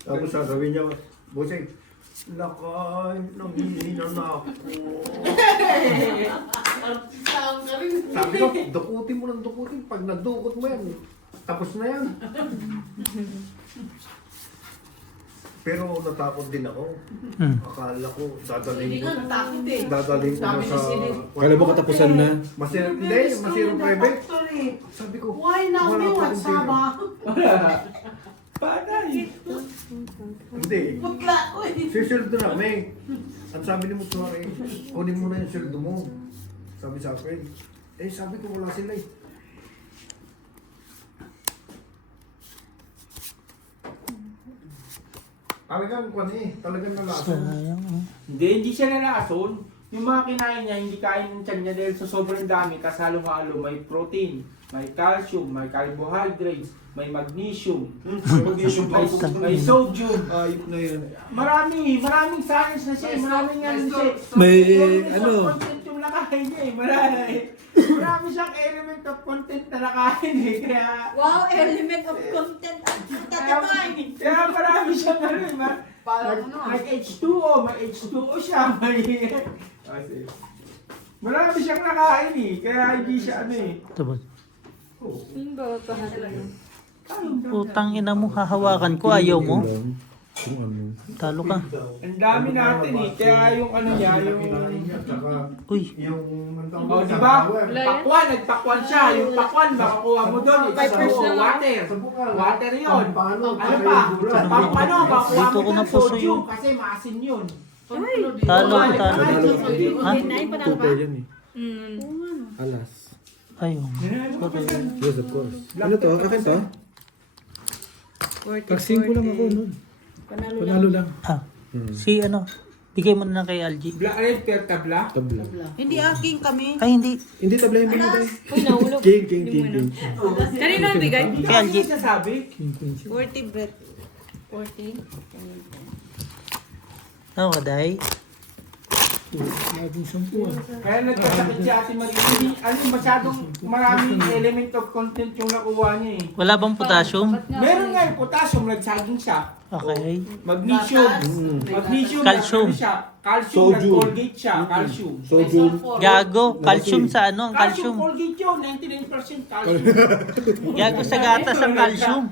Tapos sasabihin niya, Busing, nakain, nanghihina na ako. Sabi ko, dukutin mo ng dukutin. Pag nadukot mo yan, tapos na yan. Pero natakot din ako. Akala ko, Hindi nga, natakot eh. dadalhin ko na Sabi ni sa... Silip. Kala mo katapusan na. Masiro private. Sabi ko, Why now wala me pa akong WhatsApp pera. ah? Patay. Hindi. Bukla ko eh. Sisweldo namin. At sabi ni Mutuari, kunin mo na yung sweldo mo. Sabi sa akin. Eh, sabi ko wala sila eh. Talagang kwan eh. Talagang nalaso. Sayang oh. Hindi siya nalason. Yung mga kinain niya, hindi kain ng tiyan niya dahil sa sobrang dami, tas halo-halo, may protein, may calcium, may carbohydrates, may magnesium, may sodium. Ayop na yan. Maraming science na siya, maraming ano siya. May, Element ano? of content yung nakain niya eh, marami siyang element of content na nakain eh, kaya... Wow, element of content. Kaya marami siyang ano eh, may H2O, may H2O siya, may... Kasi, marami siyang nakain eh, kaya hindi siya ano eh. Tabot. Yung ba pahatid? Putang ina mo, hahawakan ko, ayaw mo. Kung ano. Talo ka. Ang dami natin eh, kaya yung ano niya, yung... At saka, Uy, yung... Oh, di ba? Pakwan, nagpakwan siya. Yung pakwan, makakuha mo doon. Water. Water yun. Paano? Ano pa? Pakwan, makukuha Dito mo ko na doon puso sodium yun. kasi maasin yun. talo ko, talo. Ha? Tutor yan eh. Mm. Alas. Ayaw. Yes, of course. Ano to? Akin to? Pag-5 lang ako nun. Panalo lang. Ah, si ano, bigay mo na kay Algie. Red per tabla. Tabla. Hindi aking kami. Ay, hindi. Hindi tabla yung binigay. Uy, nahulog. King. Kanino ang bigay? Kay Algie. Ano sasabi? 40 bet. 40. Ano ka, Day? Laging 10 ah. Kaya nagkasakit si Ate Marie. Hindi, ano, masyadong maraming element of content yung nakuha niya eh. Wala bang potassium? Meron nga yung potassium, nagsaging siya. Okay. Magnesium. Magnesium. Calcium. Ano siya? Calcium. Sodium. Nag-Colgate siya. Calcium. Sodium. Gago, calcium sa ano, ang Calcium. calcium. Colgate yun. 99% calcium. Gago sa gatas ang calcium.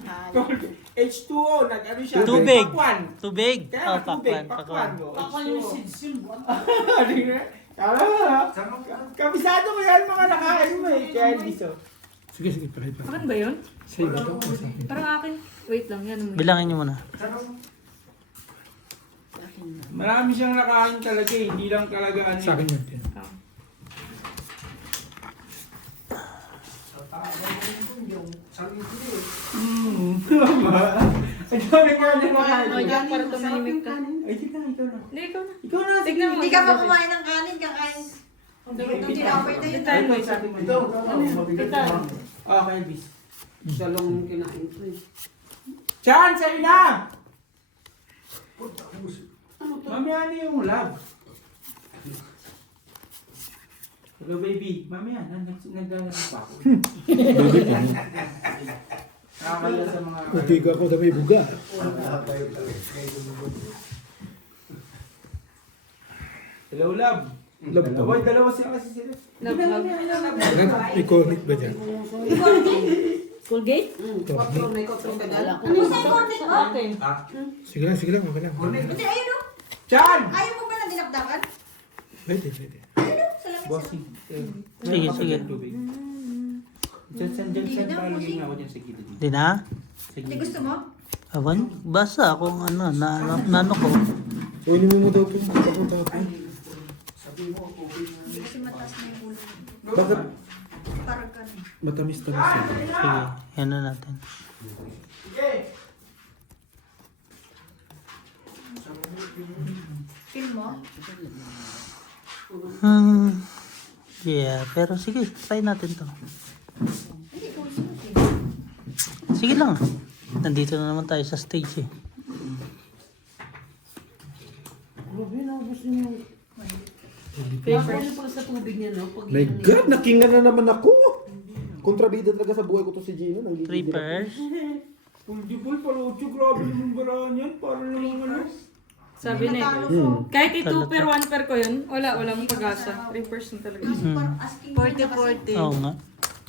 H2O. Nag-ano siya? Tubig. Pakwan. Tubig. Kaya Oh, tubig. pakwan. Pakwan. Ako yung seeds yun. Ano yun? Kabisado ko yan mga nakain mo eh. Kaya hindi so. Sige, pakita. Akin ba yun? Sa'yo ba ito? Sa akin. Parang akin. Wait lang, yan mo. Bilangin niyo muna. Marami siyang nakain talaga eh. Hindi lang talaga ano. Sa akin yun. Tama. Ang dami nga na nakain. Oh, yan, para tumahimik ka. Ay, ikaw na. Hindi, ikaw na. Ikaw na. Tignan mo. Hindi ka pa kumain ng kanin, kakain. Itong tinapay na yun. Tayo mo. Ito, mabigat na. Okay, Elvis. Isa lang yung kinain ko eh. Chan, sa'yo na! Mamaya na yung love. Hello, baby. Mamaya, nagdala pa ako. Nakakaya sa mga... Uti ka ako na may buga. Hello, love. Love to. Dalawa siya kasi sila. Iconic ba dyan? Colgate? May kotro ka dala. Ano sa cornet mo? Okay. Sige lang, okay lang. Hindi, ayun o. Chan! Ayaw mo ba na dinakdakan? Pwede. Ayun o, sa lamig Bossing. Sige, sige. Diyan, palagay nga ako dyan sa gilid. Di na? Hindi gusto mo? Awan, basa akong ano, nano ko. Kunin mo mo daw po. Ako tapos. Hindi kasi mataas na yung ulo. Bakit? Parang ka na. Matamis-tamis yan. Sige, yan na natin. Feel mo? Yeah, pero sige, try natin to. Hindi ko gusto. Sige lang. Nandito na naman tayo sa stage eh. Grabe, naubos niyo. Papos pa sa tubig niya, no? Pag My God, nakinga na naman ako. Kontrabida talaga sa buhay ko to si Gino. Trippers. Puldi-pul, palucho, grabe naman baraan yan. Parang naman ano. Sabi na eh. Kahit ito per 1 per ko yun, walang pag-asa. 3% talaga. Asking 40-40. Oo nga.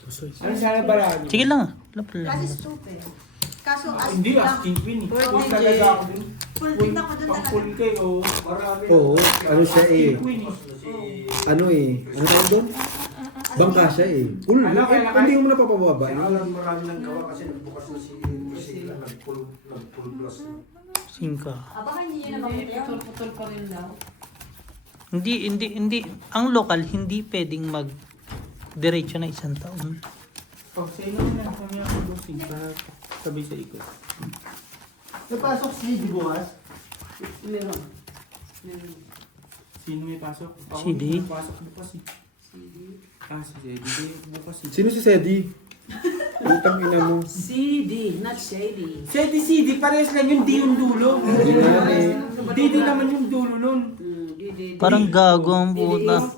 Ano sana baraan? Sige lang. Lapal lang. Kasi stupid. Kaso Hindi, asking lang. asking queen eh. Full Full din. talaga ako din. Full din ako dun Pang talaga. full kayo. Marami. Oo, ano siya eh. Queen eh. Ano eh. Ano tawag doon? Bangka siya eh. Full. Ano, kaya Hindi mo napapababa. Kaya alam marami ng gawa kasi nagbukas na si nagpull plus. Singka. Baka hindi nyo na makita yun. Putol-putol pa rin daw. Hindi. Ang lokal, hindi pwedeng diretso na 1 taon. Oh, sa inyo na. Kami ako bossing. Para sabay sa ikot. Napasok si Di bukas? Meron. Sino may pasok? Ako Si Di. may pasok bukas eh. Ah, si Di. Bukas eh. Sino si Sedi? Utang ina mo. CD, not shady. CD, parehas lang yun, di yung dulo. Di naman yung dulo nun. Parang gago ang puta.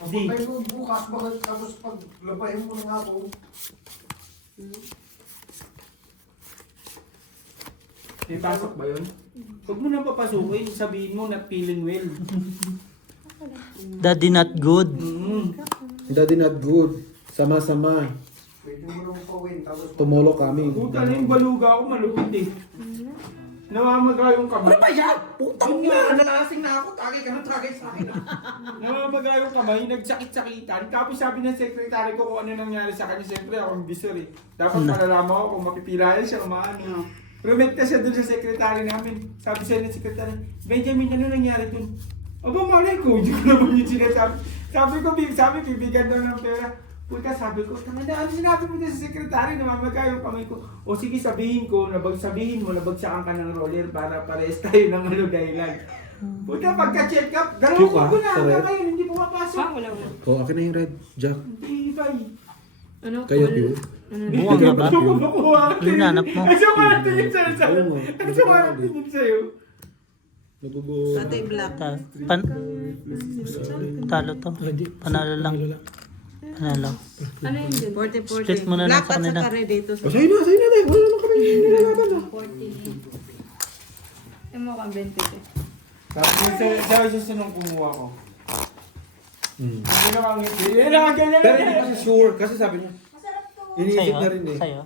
Pagpapay mo bukas, tapos pag labahin mo ng ako. May pasok ba yun? Huwag mo nang papasukin, sabihin mo na feeling well. Daddy not good. Daddy not good. Sama-sama. Pwede mo nang pawin, tapos Tumolo kami. Puta na yung baluga ako, malupit eh. Namamaga yung kamay. Ano ba yan? Putang ina! Nalasing na ako. Tagay ka na tagay sa akin. Namamaga yung kamay, nagsakit-sakitan. Tapos sabi ng sekretary ko kung ano nangyari sa kanya. Siyempre ako ang bisor eh. Dapat malalaman ko kung makipilayan siya o maano. Rumekta siya dun sa sekretary namin. Sabi siya ng sekretary, Benjamin, ano nangyari dun? Aba, malay ko. Hindi ko naman yung sinasabi. Sabi, bibigyan daw ng pera. Puta, sabi ko, ano sinabi mo din sa sekretary, namamaga yung kamay ko. O sige, sabihin mo, nabagsakan ka ng roller para pares tayo ng dahilan. Puta, pagka-check up, Cute dalawang ka? ko na, Sa red? hanggang ngayon, hindi pumapasok. Wala. Oh, akin na yung red. Jack. Hindi ba eh. Ano? Kayo, Cool. Pio. Buwang nga ba? Ano makuha ka? Yung nanap mo. Ang sama ng tingin sa'yo. Ayaw mo. Ang sama ng tingin sa'yo. Nagugo. Tatay Black. Talo to. Panalo lang. Panalo. Ano yun dun? 40-40. Split mo na lang sa kanila. dito. Oh, sa'yo na tayo. Wala naman kami nilalaban na. 40. Yung mukhang 20 eh. Tapos yung sa nung kumuha ko. Hmm. Hindi naman ngiti. Hindi naman ganyan. Pero hindi kasi sure. Kasi sabi niya. Iniisip Sa'yo? na rin eh. Sa'yo?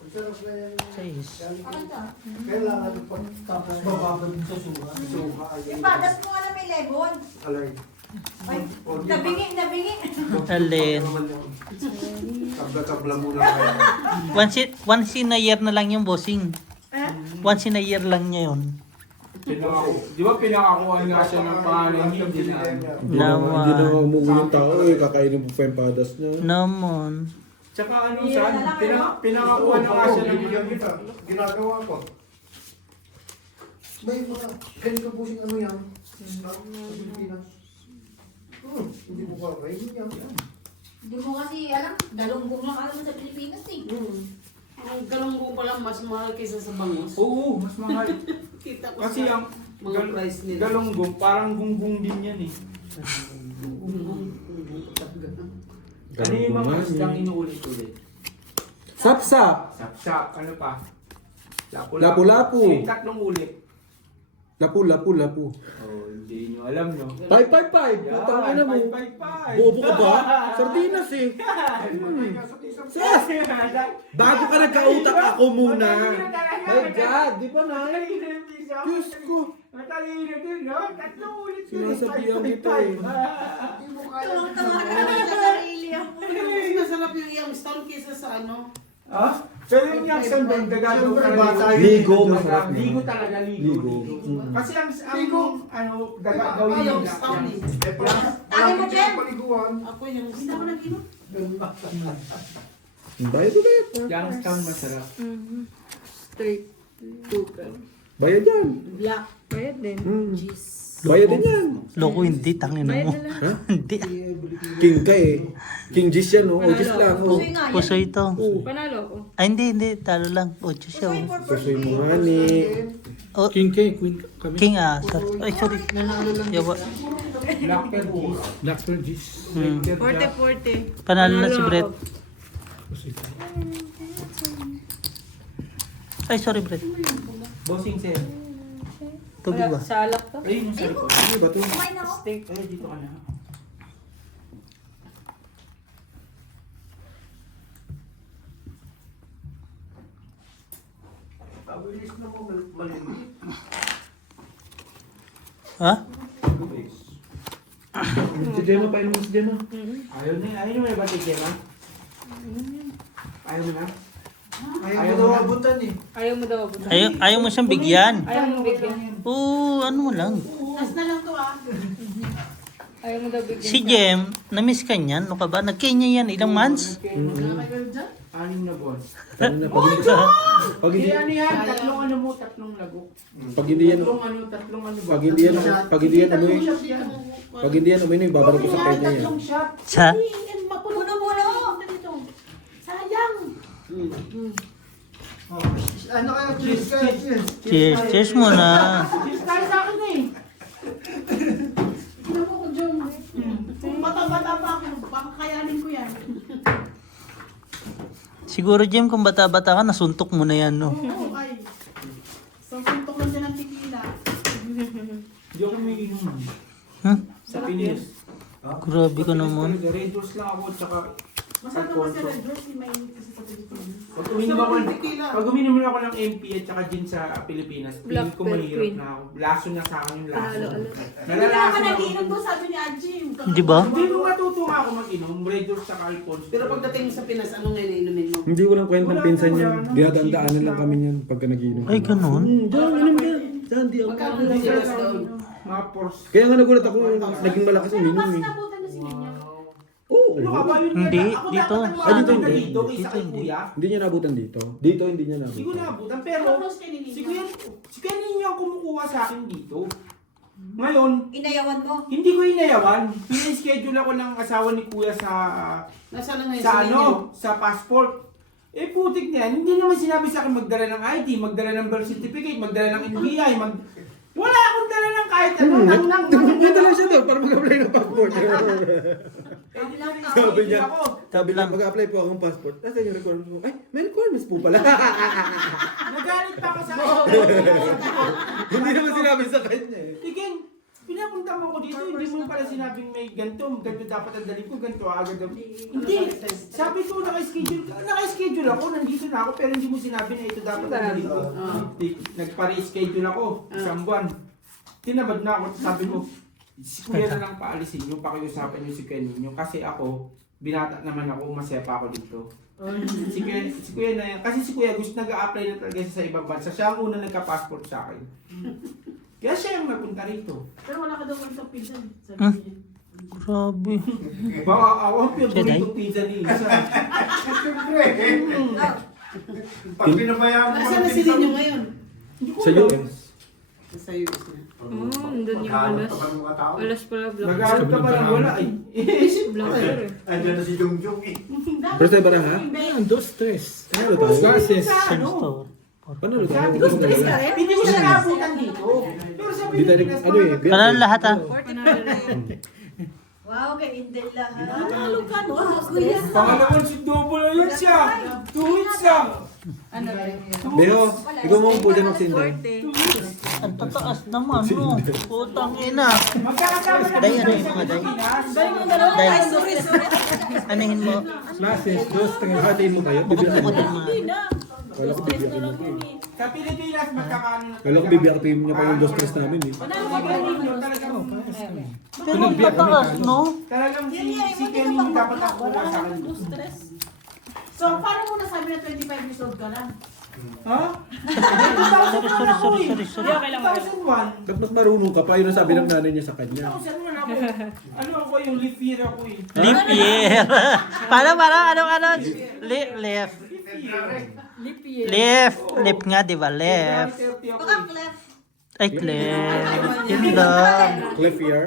ang sarap na yan. Sa'yo. Kailangan pag tapos bababad sa suha. Ipadas mo nga na may lemon. Alay. Ay, nabingi. Alin. Kabla-kabla muna kayo. Once in a year na lang yung bossing. Once in a year lang niya yun. Di ba pinakakuha nga siya ng pangalan niya? Hindi na. Hindi na umuwi yung tao eh. Kakainin mo pa yung padas niya. Naman. Tsaka ano saan? Pinakakuha na nga siya ng Bibigyan kita. Ginagawa ko. May mga ganito po ano yan. Sa Pilipinas. Hindi mo kakainin yan. Hindi mo kasi alam, dalawang lang alam mo sa Pilipinas eh. Ang galunggong pa lang mas mahal kaysa sa bangus. Oo, mas mahal. Kita ko Kasi sa ang mga price nila. galunggong, parang gunggong din yan eh. Ano yung mga isdang inuulit-ulit? Sapsap! Sapsap, ano pa? Lapu-lapu. Yung tatlong ulit. Lapu. Oh, hindi nyo alam, no? 555! Putang ina mo. 555. Bobo ka ba? Sardinas eh. Sus! Bago ka nagkautak ako muna. My God, di ba na? Diyos ko. Matalino din, no? Tatlong ulit yun. Sinasabihan kita eh. Mas masarap yung Youngstown kaysa sa ano. Ha? Pero yung Youngstown ba yung dagadaw Siyempre, talaga? bata yun. Ligo, masarap na. Ligo talaga, ligo. Kasi ang ano, gawin yung Youngstown eh. Akin mo, Jen. Paliguan. Ako Youngstown. Bayad ulit. Youngstown masarap. Straight. Super. Bayad yan. Black. Bayad din. Bayad din yan. Loko hindi, tangin Bayad mo. na lang. Ha? Hindi. King ka eh. King Gis yan oh. O Gis lang oh. Pusoy nga yan. Puso ito. Panalo ko. Ay, hindi. Talo lang. 8 siya. Pusoy Oh. for Pusoy birthday. mo hani. Oh, King K, Queen kami. King Ay, sorry. Yawa. Black Pearl. Black Pearl Gis. 40-40. Panalo na si Brett. Ay, sorry Brett. Bossing sir. Tubig ba? Salak to. Ayun yung sarap ko. Ano ba ito? Kumain na ako. Steak. Ay, dito ka na. Pabilis na mo maliit. Ha? Si Gemma, painom mo si Gemma. Ayaw mo na ba si Gemma? Ayaw mo na? Ayaw mo daw abutan eh. Ayaw mo daw abot. Ayaw mo siyang bigyan. Ayaw mo bigyan. Oo, ano mo lang. Last na lang to ah. Ayaw mo daw bigyan. Si Jem, na-miss ka niyan. Ano ka ba? Nag-Kenya yan, ilang months? Nakakayo dyan? 6 na buwan. Ano na, pag hindi, pag hindi, Ano yan? Tatlong lago. pag hindi yan, Tatlong ano ba? pag hindi yan, pag hindi yan amoy, pag hindi yan amoy na, ibabarap ko sa kanya yan. Tatlong shot. Sa? Puno-puno! Sayang! Ano kayo? Cheers kayo, cheers. Cheers, cheers muna. Cheers tayo sa akin eh. Tignan mo ko, Jom. Kung bata-bata pa ako, baka kayanin ko yan. Siguro, Jem, kung bata-bata ka, nasuntok mo na yan, no? Oo, ay. So, suntok lang dyan ang tequila. Hindi ako may inom. Huh? Sa Pinis. Grabe ka naman. Red Horse lang ako, tsaka Masarap naman sa Red Horse, mainit kasi sa Pilipinas. pag uminom ako ng MP at saka gin sa Pilipinas, feeling ko Black mahirap Queen. na ako. Laso na sa akin yung laso. Panalo-alo. Hindi Nalalaso naman na ako. nag-iinom doon, sabi ni Angie. Di ba? Hindi ko matuto nga ako mag-inom, Red Horse tsaka Alphonse. Pero pagdating mo sa Pinas, ano ngayon inumin mo? Hindi ko lang kwentang pinsan yan. Dinadaan-daanan lang kami yan pagka nagiinom. Ay, ganun. Diyan, inom ka. Diyan, di ako. Magkano na sila doon? Mga pors. Kaya nga nagulat ako, naging malakas Pero uminom mas eh. nabutan na si Ninyo. Oo. Ano ka ba yun? Hindi, Ako dito. dapat ang Ay, dito mga hindi. dito kaysa kay Dito hindi. Kuya. Hindi niya nabutan dito. Dito, hindi niya Hindi ko nabutan. naabutan, pero Close kay ni si Ninyo. Kuya ninyo ang kumukuha sa akin dito. Ngayon, Inayawan mo? hindi ko inayawan. Pina-schedule ako ng asawa ni Kuya sa Nasaan na ngayon sa si Ninyo? sa passport. Eh putik na yan, hindi naman sinabi sa akin magdala ng ID, magdala ng birth certificate, magdala ng NBI, wala akong dala ng kahit ano. Nagpunta lang siya daw para mag-apply ng passport. Eh, di namin Sabi niya, ako. sabi lang, mag-apply po ako ng passport. Nasaan yung requirements mo? Ay, may requirements po pala. Nagalit pa ako sa Hindi naman sinabi sa kanya eh. Tiging, pinapunta mo ko dito, hindi mo pala sinabing may ganito dapat ang dalhin ko, ganito agad ang... Hindi, sabi ko naka-schedule ako, nandito na ako, pero hindi mo sinabi na ito dapat ang dalhin ko. Nagpare-schedule ako, isang buwan. Tinabad na ako, sabi mo, si Kuya na lang paalisin nyo, pakiusapan nyo si Kuya ninyo, kasi ako, binata naman ako, masepa ako dito. Si Kuya na yan, kasi si Kuya gusto nag-a-apply na talaga siya sa ibang bansa, siya ang unang nagka-passport sa akin. Kaya siya yung napunta rito. Pero wala ka daw isang pinsan. Sabi Hmm? niya. Grabe. Baka ako ang Siya, pinagulitong pizza ni Isa. Siyempre. Pag pinabayaan mo Nasaan na si Ninyo ngayon? Sa US. Sa US na. Doon yung alas. Alas pala, black. Nag-aaral ka pa lang wala eh. Blacker eh. Andiyan na si Jungjung eh. First time ba na ha? Dos, tres. Ano tayo? Gases. Store. Paano tayo? Sabi ko, stress ka rin? Hindi ko siya naabutan dito. Pero sabi Di niya, tayo, Pinas, ano eh, Panalo lahat, ha? Panalo rin. Wow, kay Indel lahat. Nanalo ka, no? Kuya. pangalawang si double na yun siya. 2 weeks lang. Beho, ikaw mo po dyan magsinday. Ang tataas naman, no? Putang ina. Magkakasama na Day, ano kami yung sa mga day? Pilipinas. Day, anahin mo. Classes, dos, tres. Hatiin mo kayo? Bibigyan Bukod mo. mo. Kala ko bibigyan mo. Sa Pilipinas, magkakaano na Kala ko bibigyan niya pa yung dos, tres namin eh. Pero ang tataas, no? Talagang si Kenny yung dapat ako sa akin. So, paano mo nasabi na 25 years old ka lang? Ha? Sorry. 2001. Dapat marunong ka pa, yun ang sabi ng nanay niya sa kanya. 2001 ako. Ano ako yung leaf year ako eh. Leap year. Ano? Left. Left nga, di ba? Left. Ay, left. Yun lang. Cliff year.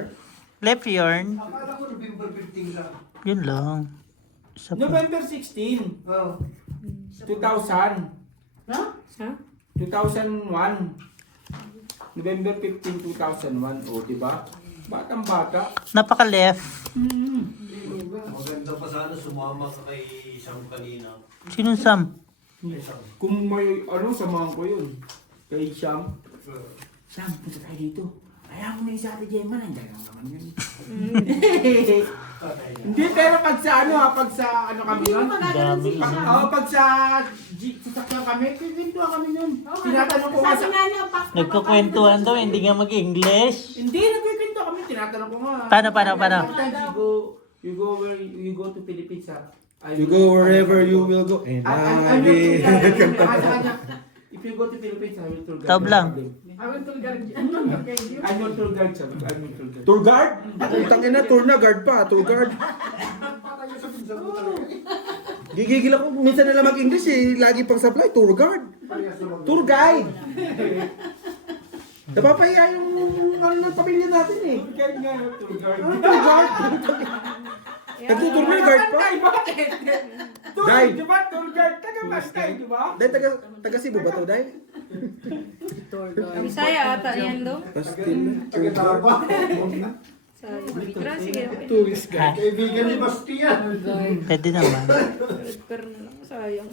Left yarn. Akala ko November 15 lang. Yun lang. Isa pa. November 16, Oh. 2000. Ha? 2001. November 15, 2001. O, diba? Batang-bata. Napaka-left. Maganda pa sana sumama ka kay Sam kanina. Sinong Sam? Kung may, samahan ko yun. Kay Sham. Sham, punta tayo dito. Kaya mo na yung sa Ate Gemma, nandiyan lang naman yun. Hindi, pero pag sa kami yun. Pag sa sasakyan kami, kikintuan kami yun. Tinatanong ko nga Sabi nga niya, Nagkukwentuhan daw, hindi nga mag-English. Hindi, nagkikinto kami. tinatanong ko nga. Paano? Sometimes you go to Philippines, ha? You go wherever you will go. And I will. If you go to Philippines, I will tour guide. Taob lang. I'm your tour guide, sabi ko. I'm your tour guide. Tour guard? Utang ina, tour na guard pa. Tour guard. Gigigil ako. Minsan na lang mag-English eh. Lagi pang supply. Tour guard. Tour guide. Napapahiya yung ano ng pamilya natin eh. Tour guide nga, tour guide. Tour guard. Nagtutour na guard pa. Bakit? Tour, Guide. di ba? Tour guide. Taga-Bastay, di ba? Dahil taga Cebu ba to, Dahil? Bisaya ata yan do. Pastil. Pero sige. Tourist guide. Kaibigan ni Bastian. Pwede naman. Pero na lang, sayang.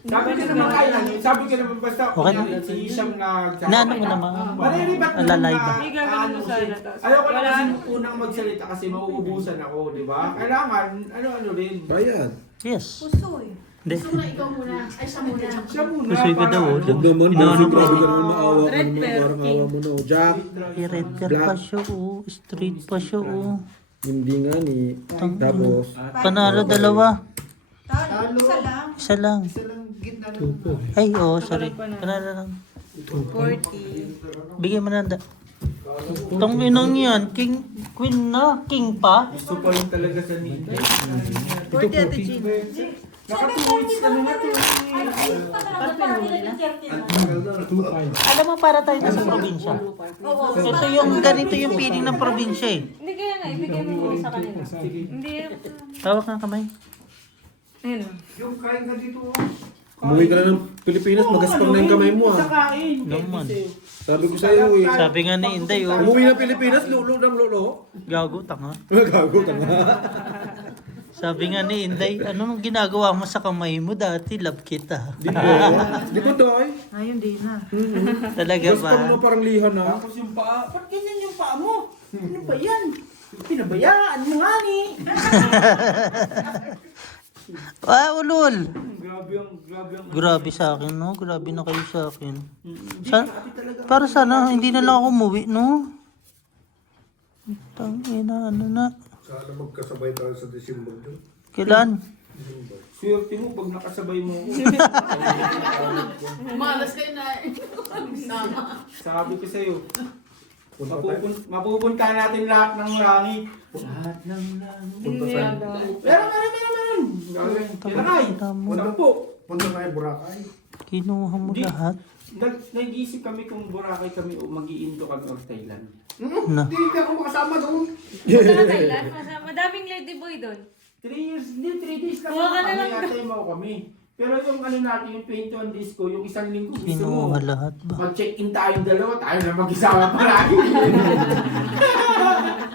Sabi ko naman kailan, sabi ko naman basta Okay na. si Isham na... Inaano mo naman. Malilibat naman Alalay na- ba? Hindi gagawin mo sana. Tapos Ayoko na wala. kasi unang magsalita kasi mauubusan ako, di ba? Kailangan, ano rin. Bayad. Yes. Pusoy. Hindi. Gusto mo na ikaw muna. Ay, siya muna. Siya muna. Pusoy ka daw, para- oh. Huwag naman, Inaano Bossy, mo? grabe ka naman maawa ka Red naman. Bear Parang King. awa mo na. Jack, I-red bear pa siya, oh. Street pa siya, oh. hindi nga ni. Tapos, Panalo dalawa. Talo. Isa lang. Isa lang. Isa lang gitna ng tupo. Ay, sorry. Panalo lang. 40. Bigyan mo na. Tong inong yan, king, queen na, king pa. Gusto pa rin talaga sa Nintendo. 40 Ate Jean. Naka 2 weeks na naman ito. Alam mo, para tayo nasa probinsya. Ito yung, ganito yung feeling ng probinsya eh. Hindi kaya nga, ibigay mo sa kanila. Hindi. Tawak ng kamay. Ayun. Yung kain ka dito. umuwi ka na ng Pilipinas, magaspang na yung kamay mo Sa ah. kain. Naman. Sabi ko sa'yo eh. Sabi nga ni Inday, oh. Umuwi ng Pilipinas, lulo ng lolo. Gago, tanga. Gago ka nga. Sabi nga ni Inday, ano nung ginagawa mo sa kamay mo dati? Love kita. Di ba? Di ba, Doy? Ayun, di na. Talaga ba? Gaspang na parang lihan na. Tapos yung paa, ba't ganyan yung paa mo? Ano ba yan? Pinabayaan mo nga ni. Ah, ulol. Grabe ang... Grabe sa akin, no? Grabe na kayo sa akin. Para sana, hindi na lang ako umuwi, no? Tangina, ano na. Sana magkasabay tayo sa December doon. Kailan? Swerte mo pag nakasabay mo ako. Malas kayo na. Sabi ko sa'yo, mapupunta natin lahat ng langit. Lahat ng langit. Meron. Gagawin. Kinakay. Sampo. Punta tayo Boracay. Kinuha mo lahat. Nag-iisip kami kung Boracay kami o mag-i-Indo kami o Thailand. Na. Hindi ako makasama doon. Punta na Thailand. Madaming lady boy doon. 3 days lang. Huwag ka na lang. Yatay mo kami. Pero yung ano natin, yung 21 days ko, yung isang linggo gusto mo. Kinuha lahat ba? Mag-check-in tayong dalawa, tayo na mag-isama palagi.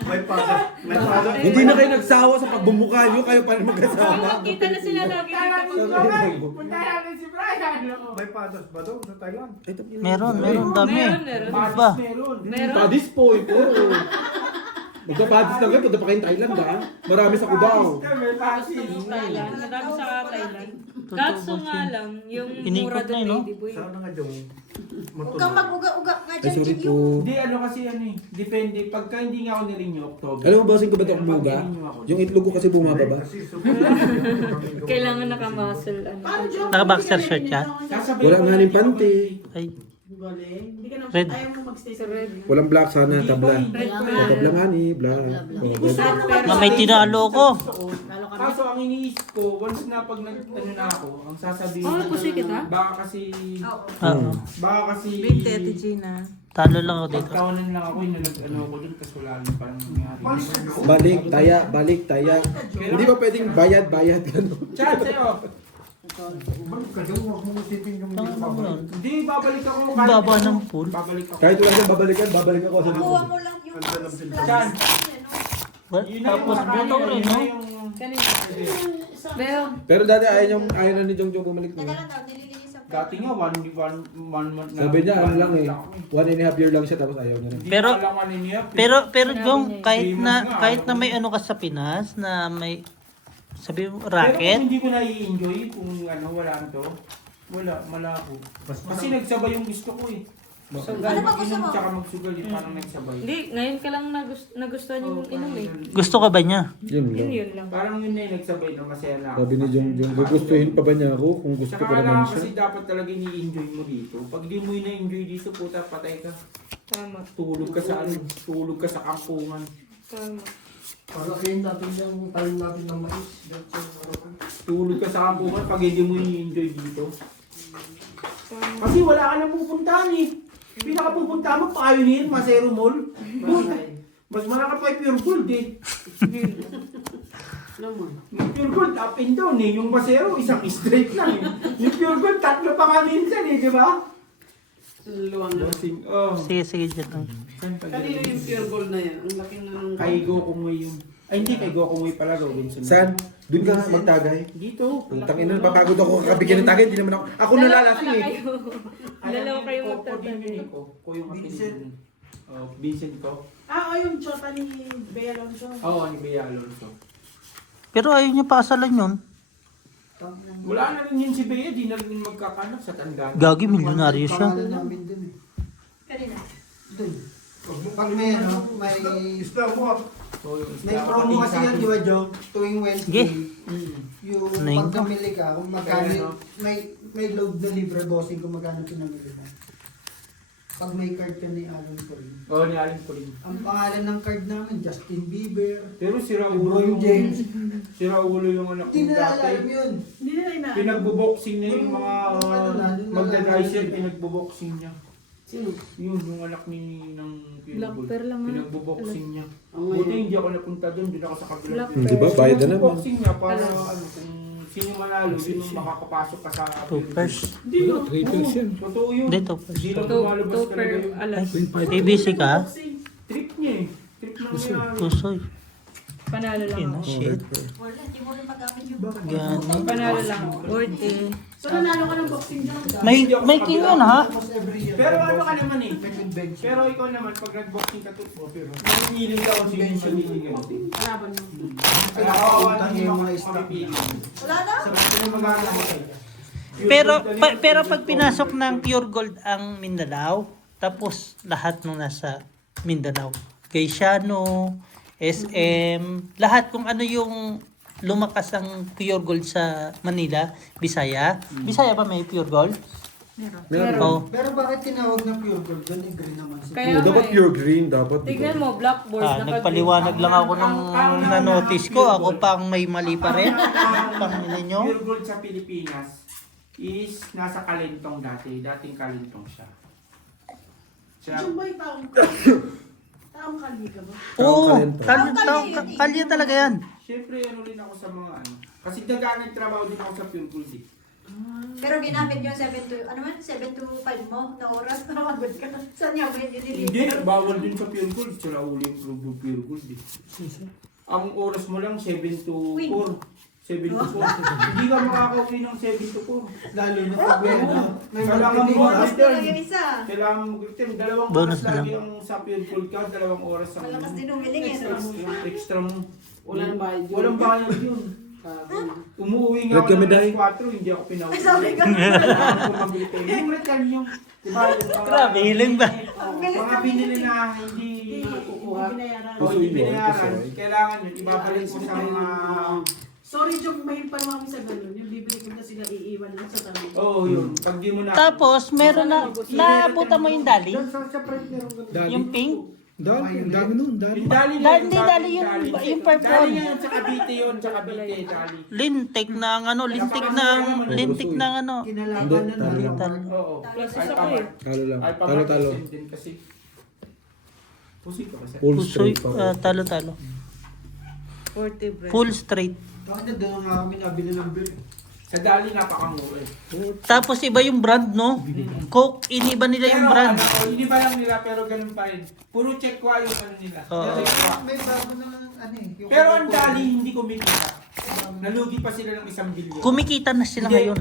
May pasok. May pasok. Hindi na kayo nagsawa sa pagbumuka nyo, kayo pa rin magkasama. Kita na sila lagi. Punta natin si Brian. May padas ba doon sa Thailand? Meron, dami. Meron. Ba? Meron. Meron. Padis po, ito. Magpapadis lang kayo, punta pa kayong Thailand ha. Marami sa Cubao. May pasis. Thailand. Madami sa Thailand. Kaso nga lang, yung mura Inikot na, doon no? lady boy. Sana nga doon. Huwag kang mag-uga-uga nga Ay, dyan. sorry Jin, po. yung- Hindi, ano kasi ano eh. Depende. Pagka hindi nga ako nirenew October. Alam mo ba ko ba't ako muga? Yung itlog ko kasi bumababa. Kasi Kailangan naka-muscle. Ano. Naka-boxer shirt ka? Sasabay Wala ko nga na ning dito panty. Ay, Hindi ka na, Red. ayaw mo magstay sa Red. Walang black sana, tabla. Red Tabla nga ni, black. na may tinalo ko. Lalo kami. Kaso ang iniisip ko, once na pag ano na ako, ang sasabihin Oh, pusi kita? baka kasi, baka kasi, Talo lang ako dito. pagtawanan lang ako, yung ano ko dun, kasi wala rin parang nangyari. Balik, taya. Hindi ba pwedeng bayad, gano'n? Chat, sa'yo! Balik ka doon, huwag mo isipin yung hindi Tama mo yun. Hindi, babalik ako. Baba ng pool. Babalik ako. Kahit wala siyang babalik ako sa Kuha mo lang yung Chan! What? Yun na yung Tapos buto rin, no? Kanina. Beo. Pero dati ayaw na ni Jong bumalik Teka na. lang daw, nililinis ang Dati nga, one month na. Sabi niya, ano lang eh. 1.5 year lang siya tapos ayaw niya na. Hindi Pero- pa lang ano niya. Pero Jong, kahit na may ano ka sa Pinas, na may, sabi mo, Pero kung racket, hindi ko na-i-enjoy kung ano, wala to. Wala, malabo. Kasi nagsabay yung gusto ko eh. Sugal. Ano ba gusto mo? Tsaka magsugal, yung parang nagsabay. Hindi, ngayon ka lang nagustuhan yung inom eh. Gusto ka ba niya? Yun lang. Yun lang. Parang yun na yung nagsabay na masaya na ako. Sabi ni Jong, gugustuhin pa ba niya ako kung gusto Tsaka ko naman kailangan siya? kasi dapat talaga ni-enjoy mo dito. Pag di mo na-enjoy dito, puta, patay ka. Tama. Tulog ka sa ano, tulog ka sa kampungan. Tama. Para kayo natin yung talim natin ng mais. Tulog ka sa kampungan pag hindi mo i-enjoy dito. Kasi wala ka nang pupuntahan eh. Yung pinakapupuntahan mo, Pioneer, Masero Mall. Mas maraka pa yung Pure Gold eh. Yung Pure Gold, up and down eh. Yung Masero, isang straight lang eh. Yung Pure Gold, tatlo pa nga minsan eh, di ba? Luwang na. Oh. Sige, dyan lang. Kanino yung pure gold na yan? Ang laki na ng... Kay Gokumoy yun. Ay hindi, kay Gokumoy pala gawin. Saan? Doon ka nga magtagay. Dito. Putang ina, napapagod ako kakabigyan ng tagay. Hindi naman ako. Ako nalalasing eh. Dalawa kayo Ko magtatabi. din yun eh. Ko yung Vincent. Oh, Vincent ko. yung chota ni Bea Alonso. Oo, ni Bea Alonso. Pero ayaw niya paasalan yun. Wala na rin yun si Bea, di na rin magkakanak sa tandaan. Gagi, milyonaryo siya. Pangalan namin dun eh. Kanina. Dun. Pag may ano, may So, yung may promo kasi yan, di ba, Jong? Tuwing Wednesday. Yung Naing pag ko. namili ka, kung magkano, may load na libre bossing kung magkano pinamili mo. Pag may card ka ni Alan ko rin. Oo, nialin ko rin. Ang pangalan ng card namin, Justin Bieber, Pero si Raulo LeBron yung... James. Si Raulo yung anak Hindi kong nila dati. alam yun. Hindi nila inaano. Pinagbo-boxing na yung mga Yung magdadricer, pinagbo-boxing niya. Sino? Yun, yung anak ni ng Blackper lang nga. pinagbo-boxing niya. Ang Buti ngayon. hindi ako napunta doon, doon ako sa kabilang. Blackper. Di ba? Bayad na naman. Boxing niya para ano, kung sino manalo, yun yung makakapasok ka sa Toppers. Hindi no. Trippers yan. Totoo yun. Hindi, toppers. Hindi lang Two lumalabas per talaga yun. alas. ABC ka? Trip niya eh. Trip na niya. Pusoy. Panalo lang Ina, ako. shit. Wala, hindi mo rin magamit yung Gani. Panalo lang ako. Worth it. So nanalo ka ng boxing dyan. May king yun ha? Almost every year. Pero ano ka naman eh. May convention. Pero ikaw naman, pag nag-boxing ka to, nangiling ka kung sino yung maniligan. Kalaban mo. Kaya kawawa Utang na yung yung mga mga stock. mapipili. Wala na? Sa mga magagawa ka. Pero pag pinasok ng Pure Gold ang Mindanao, tapos lahat nung nasa Mindanao, Quezano, SM, lahat kung ano yung lumakas ang Pure Gold sa Manila, Bisaya. Bisaya ba may Pure Gold? Meron. Oo. Pero bakit tinawag na pure gold? Doon green naman siya. Kaya Oo, dapat nga eh. pure green. Dapat. Tignan mo, blackboard. Nagpaliwanag lang ako ng na-notice ko. Ako pang may mali pa rin. Pang ninyo. Pure gold sa Pilipinas is nasa Kalentong dati. Dating Kalentong siya. Siya. Yung ba yung taong kalye ka ba? Oo, Kalye yun eh. kalye talaga yan. Siyempre, ano rin ako sa mga ano. Kasi nagtrabaho din ako sa Pure Gold eh. Pero ginamit yung 7 to, ano man, 7 to 5 mo na oras na magod ka. Saan niya ba yung Hindi, diniliver? bawal din sa Pure Gold. Sila uli yung Pure Gold eh. Ang oras mo lang 7 to 4. 7 to 4. Hindi ka makakauwi ng 7 to 4. Lalo na pag may ano, may Kailangan mo magpipili Oras ka. na lang yung isa. Kailangan mo return. Dalawang Bonus oras na lagi lang. ang sa Pure Gold ka. 2 oras ang Malakas din umiling eh. extra mo. Extra mo. Walang bayad yun. Walang bayad yun. Umuwi nga Red kami ako dahil. ng 4, hindi ako pinauwi. Ay, sabi ka. Kailangan ko mabili kayo. Yung red card yung, diba, yung mga- Grabe, hiling ba? Ang galing mga namin binili yun. na hindi Kukuha. Binayaran. o hindi binayaran, kailangan yun, ibabalik mo sa mga... Sorry, Jong, mahil pa naman kami sa ganun. Yung bibili ko na sila iiwan lang sa tanong. Oo, yun. Pag di mo na... Tapos, meron na, naabutan mo yung dali? Doon sa print meron ganun. Dali. Yung pink? Dali. Ang dami nun. Dali. Yung dali Hindi, dali yung purple. Dali yan, sa Cavite yun, sa Cavite, dali. Lintik na ang ano, lintik na ang ano. Kinalaban na Hindi, ng talo. Oo. Plus Ay, isa ko pamar. eh. Talo lang. Ay, Talo. din kasi. Pusi ka kasi. Full Pusoy, straight pa. talo. 40 bread. Full straight. Bakit na doon nga kami nabili ng beer? Sa dali, napakamura eh. Tapos iba yung brand, no? Coke, iniba nila yung brand. Hindi ba lang nila, pero ganun pa rin. Puro checkwa yung ano nila. Oo. Checkwa. May bago na ano eh. yung- Pero ang dali, hindi kumikita. Nalugi pa sila ng 1 billion. Kumikita na sila Hindi. ngayon.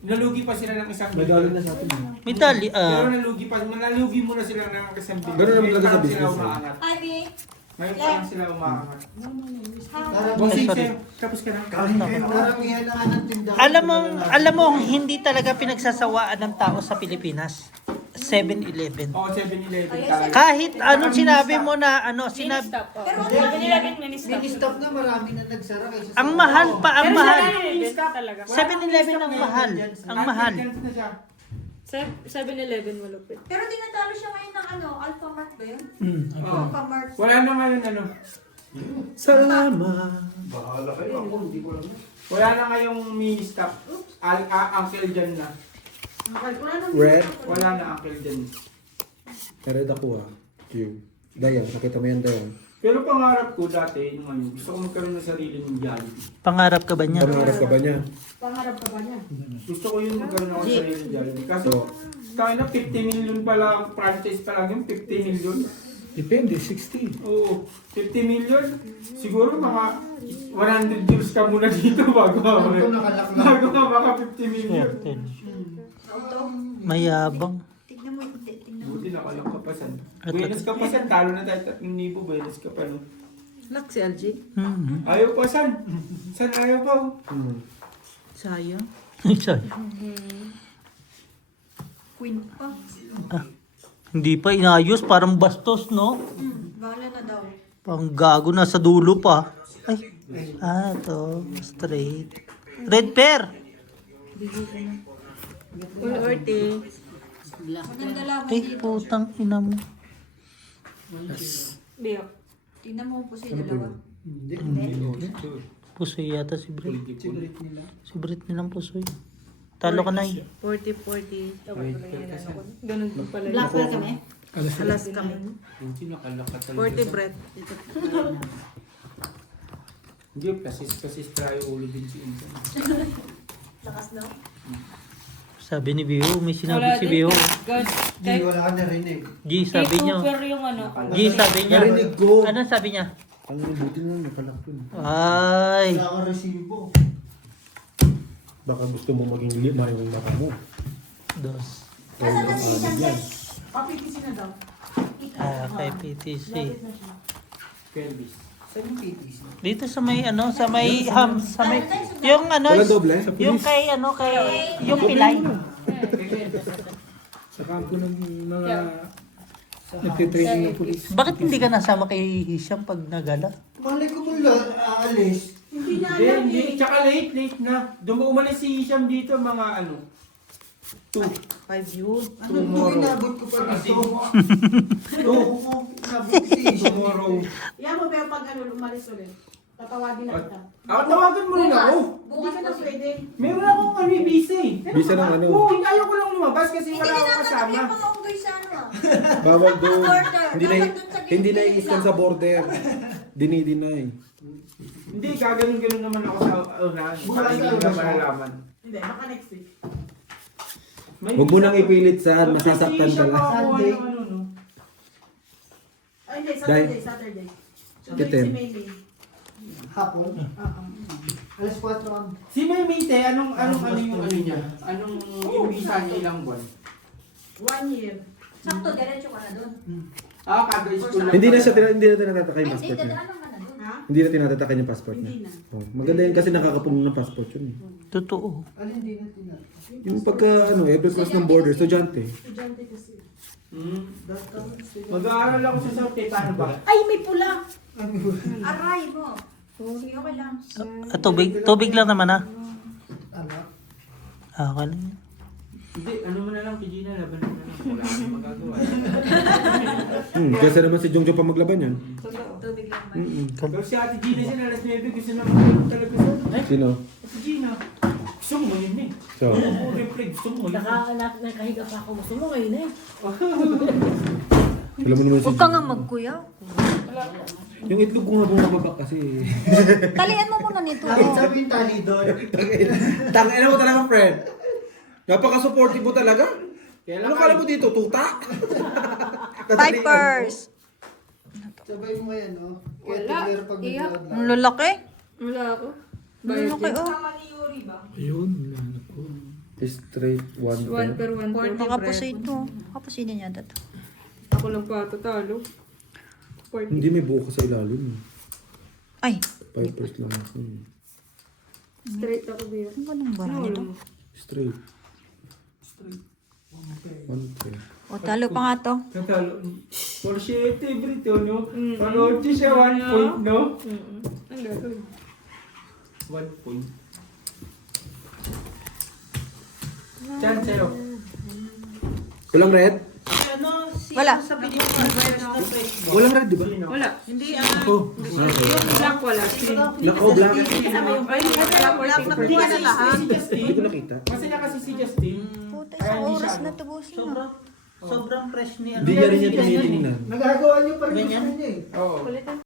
Nalugi pa sila ng 1 May billion. dali na sa atin. May dali, Pero nalugi muna sila ng 1 billion. Ganun naman Ngayon talaga sa pa lang sila business, eh. umaangat. Ivy, Ngayon pa lang sila umaangat. Tara, Bossing, sorry. sir, tapos ka na. Karamihan na nga ng tindahan. alam mo hindi talaga pinagsasawaan ng tao sa Pilipinas. 7-Eleven. Oo, 7-Eleven talaga. Kahit anong sinabi mo na sinabi, Stop. Pero wala. 7-Eleven mini-stop. Mini-stop na marami na nagsara kaysa ang mahal pa, ang Pero mahal. 7-Eleven talaga. 7-Eleven ang mahal. Ang mahal. Until na siya. 7-Eleven malupit. Pero tinatalo siya ngayon ng Alphamart ba yun? Oo. Alphamart. Wala na ngayon Salamat. Bahala kayo. Ako, hindi ko alam. Wala na ngayong mini-stop. Uncle Jan na. Red. Wala na Uncle Jan. Red ako Q. Dayan, nakita mo yan Dayan. Pero pangarap ko dati, nung gusto ko magkaroon ng sarili ng Jollibee. Pangarap ka ba niya? Pangarap ka ba niya? Pangarap ka ba niya? Gusto ko yun magkaroon ako ng sarili ng Jollibee. Kaso, tayo na 50 million pa lang, franchise pa lang yung 50 million. Depende, 60. Oo, 50 million. Siguro mga 100 years ka muna dito bago Ito nakalak lang. bago ka maka 50 million. Mayabang. Tignan mo, tignan mo. Buti nakalang kapasan. Buenos kapasan, talo na tayo 3,000 buenos ka pa no. Lock si LG. Mhm. Ayaw pa san? San ayaw pa? Sayang. Sorry. Queen pa. Hindi pa inayos, parang bastos, no? Bahala na daw. Pang gago na sa dulo pa. Ay. Ito. Straight. Red pear. Orte. Maganda laban Ay, dito. putang ina mo. Biyak. Tignan mo po siya dalawa. Pusoy yata si Brit. Si Brit nilang pusoy. Talo ka na eh. 40-40. Ganun pa pala. Black na kami? Alas kami. Buti nakalakat talaga. 40 bread. Hindi, pasis tayo ulo din si Insan. Lakas daw. Sabi ni Biho, may sinabi si Biho. Hindi, wala ka narinig. G, sabi niya. Super yung ano. G, sabi niya. Narinig ko. Ano sabi niya? Ano yung buti na nakalak yun. Ay. Wala ka resibo. Baka gusto mo maging lima yung mata mo. Dos. Nasaan na si Isang Tek? Papitisi na daw. Kay PTC. Kelvis. Saan yung PTC? Dito sa may sa may ham, sa may yung Walang doble? Sa yung pulis. kay yung pilay. Sa kampo ng mga nagtitraining ng pulis. Bakit hindi ka nasama kay Hisham pag nagala? Malay ko mula, aalis. Hindi niya Hindi, alam hindi. eh. Tsaka late na. Umalis si Hisham dito mga 2. 5 yun. Ano ito, inabot ko pa dito. Inabot ko si Isha. Tomorrow. Yan mo ba pag umalis ulit? Tatawagin na kita. Tawagan mo rin ako. Bukas ka na pwede. Meron akong busy. Bisa ng ano. Oo, ayaw ko lang lumabas kasi Hindi wala ka akong natanggap kasama. yung mga unggoy sa ano ah. Bawal doon. Border. Hindi na Dapat dun sa gilid hindi na lang. i-scan sa border. Dinideny. Hindi, gaganon-ganon naman ako sa unahan. Para hindi nila malalaman. Hindi, baka next week. Huwag mo nang ipilit saan, masasaktan ka lang. Sunday. Ay, hindi, Saturday, Saturday. Sunday Item. si Maylay. Hapon. Alas 4 ang. Si Maymite, anong yung ano niya? Anong yung visa niya ilang buwan? 1 year. Sakto, diretso ka na doon. Kag-high school lang. Hindi na tinataka yung Ay, passport niya. dadaanan ka na doon. Ha? Hindi na tinataka yung passport niya. Hindi na. Oh, maganda yun kasi nakakapuno ng passport yun. Totoo. Ano hindi na tinatapos? Yung pagka every cross ng border, estudyante. Estudyante kasi. Mag-aaral ako sa South paano ba? Ay, may pula! Aray mo. Sige, okay lang. Tubig lang naman ah. Ano? Okay lang yan. Hindi, ano mo na lang, Gina, laban mo na lang. Wala akong magagawa. Kasi naman si Jongjo pa maglaban yan. Tubig lang ba? Pero si Ate Gina siya na alas 9, gusto na magkaroon talaga sa... Sino? Ate Gina, gusto mo yun eh. So, Oo, reply, gusto mo yun. Nakahiga pa ako. Gusto mo ngayon eh. alam mo naman si Huwag ka nga magkuya. Yung itlog ko nga bumababa kasi. Talian mo muna nito. Bakit sabi yung tali doon? Tangina mo talaga, friend. Napaka-supportive mo talaga. Ano kala mo dito? Tuta? Vipers. Sabay mo yan, no? Kaya Wala. tigler pag Iyak. naglalad. Ang lalaki. Wala ako. Ang lalaki oh. Tama ni Yuri ba? Ayun, nahanap ko. Straight one 1 per 1 per Nakapusoy ito. Nakapusoy din yata ito. Ako lang pa talo. 40. Hindi may buo ka sa ilalim. Ay. 5% lang ako. Straight ako biyak. Ano ba nang bara nito? Straight. O, talo pa nga to. Natalo. 4-7 Brito, no? Panood siya 1 point, no? Ang gagawin. 1 point. Chan, sa'yo. Walang red? Ano, si Wala. sa video ko, sa Facebook. Walang red, di ba? Wala. Hindi, Oh, Yung black wala. black, oh, black. Ay, wala 14%. Hindi kasi si Justin. Hindi ko nakita. Masaya kasi si Justin. Puta, isang oras na tubusin mo. Sobrang fresh ni ano. Hindi niya rin yan tinitingnan. Nagagawa niyo pa rin Ganyan? gusto niya eh. Oo. Kulitan.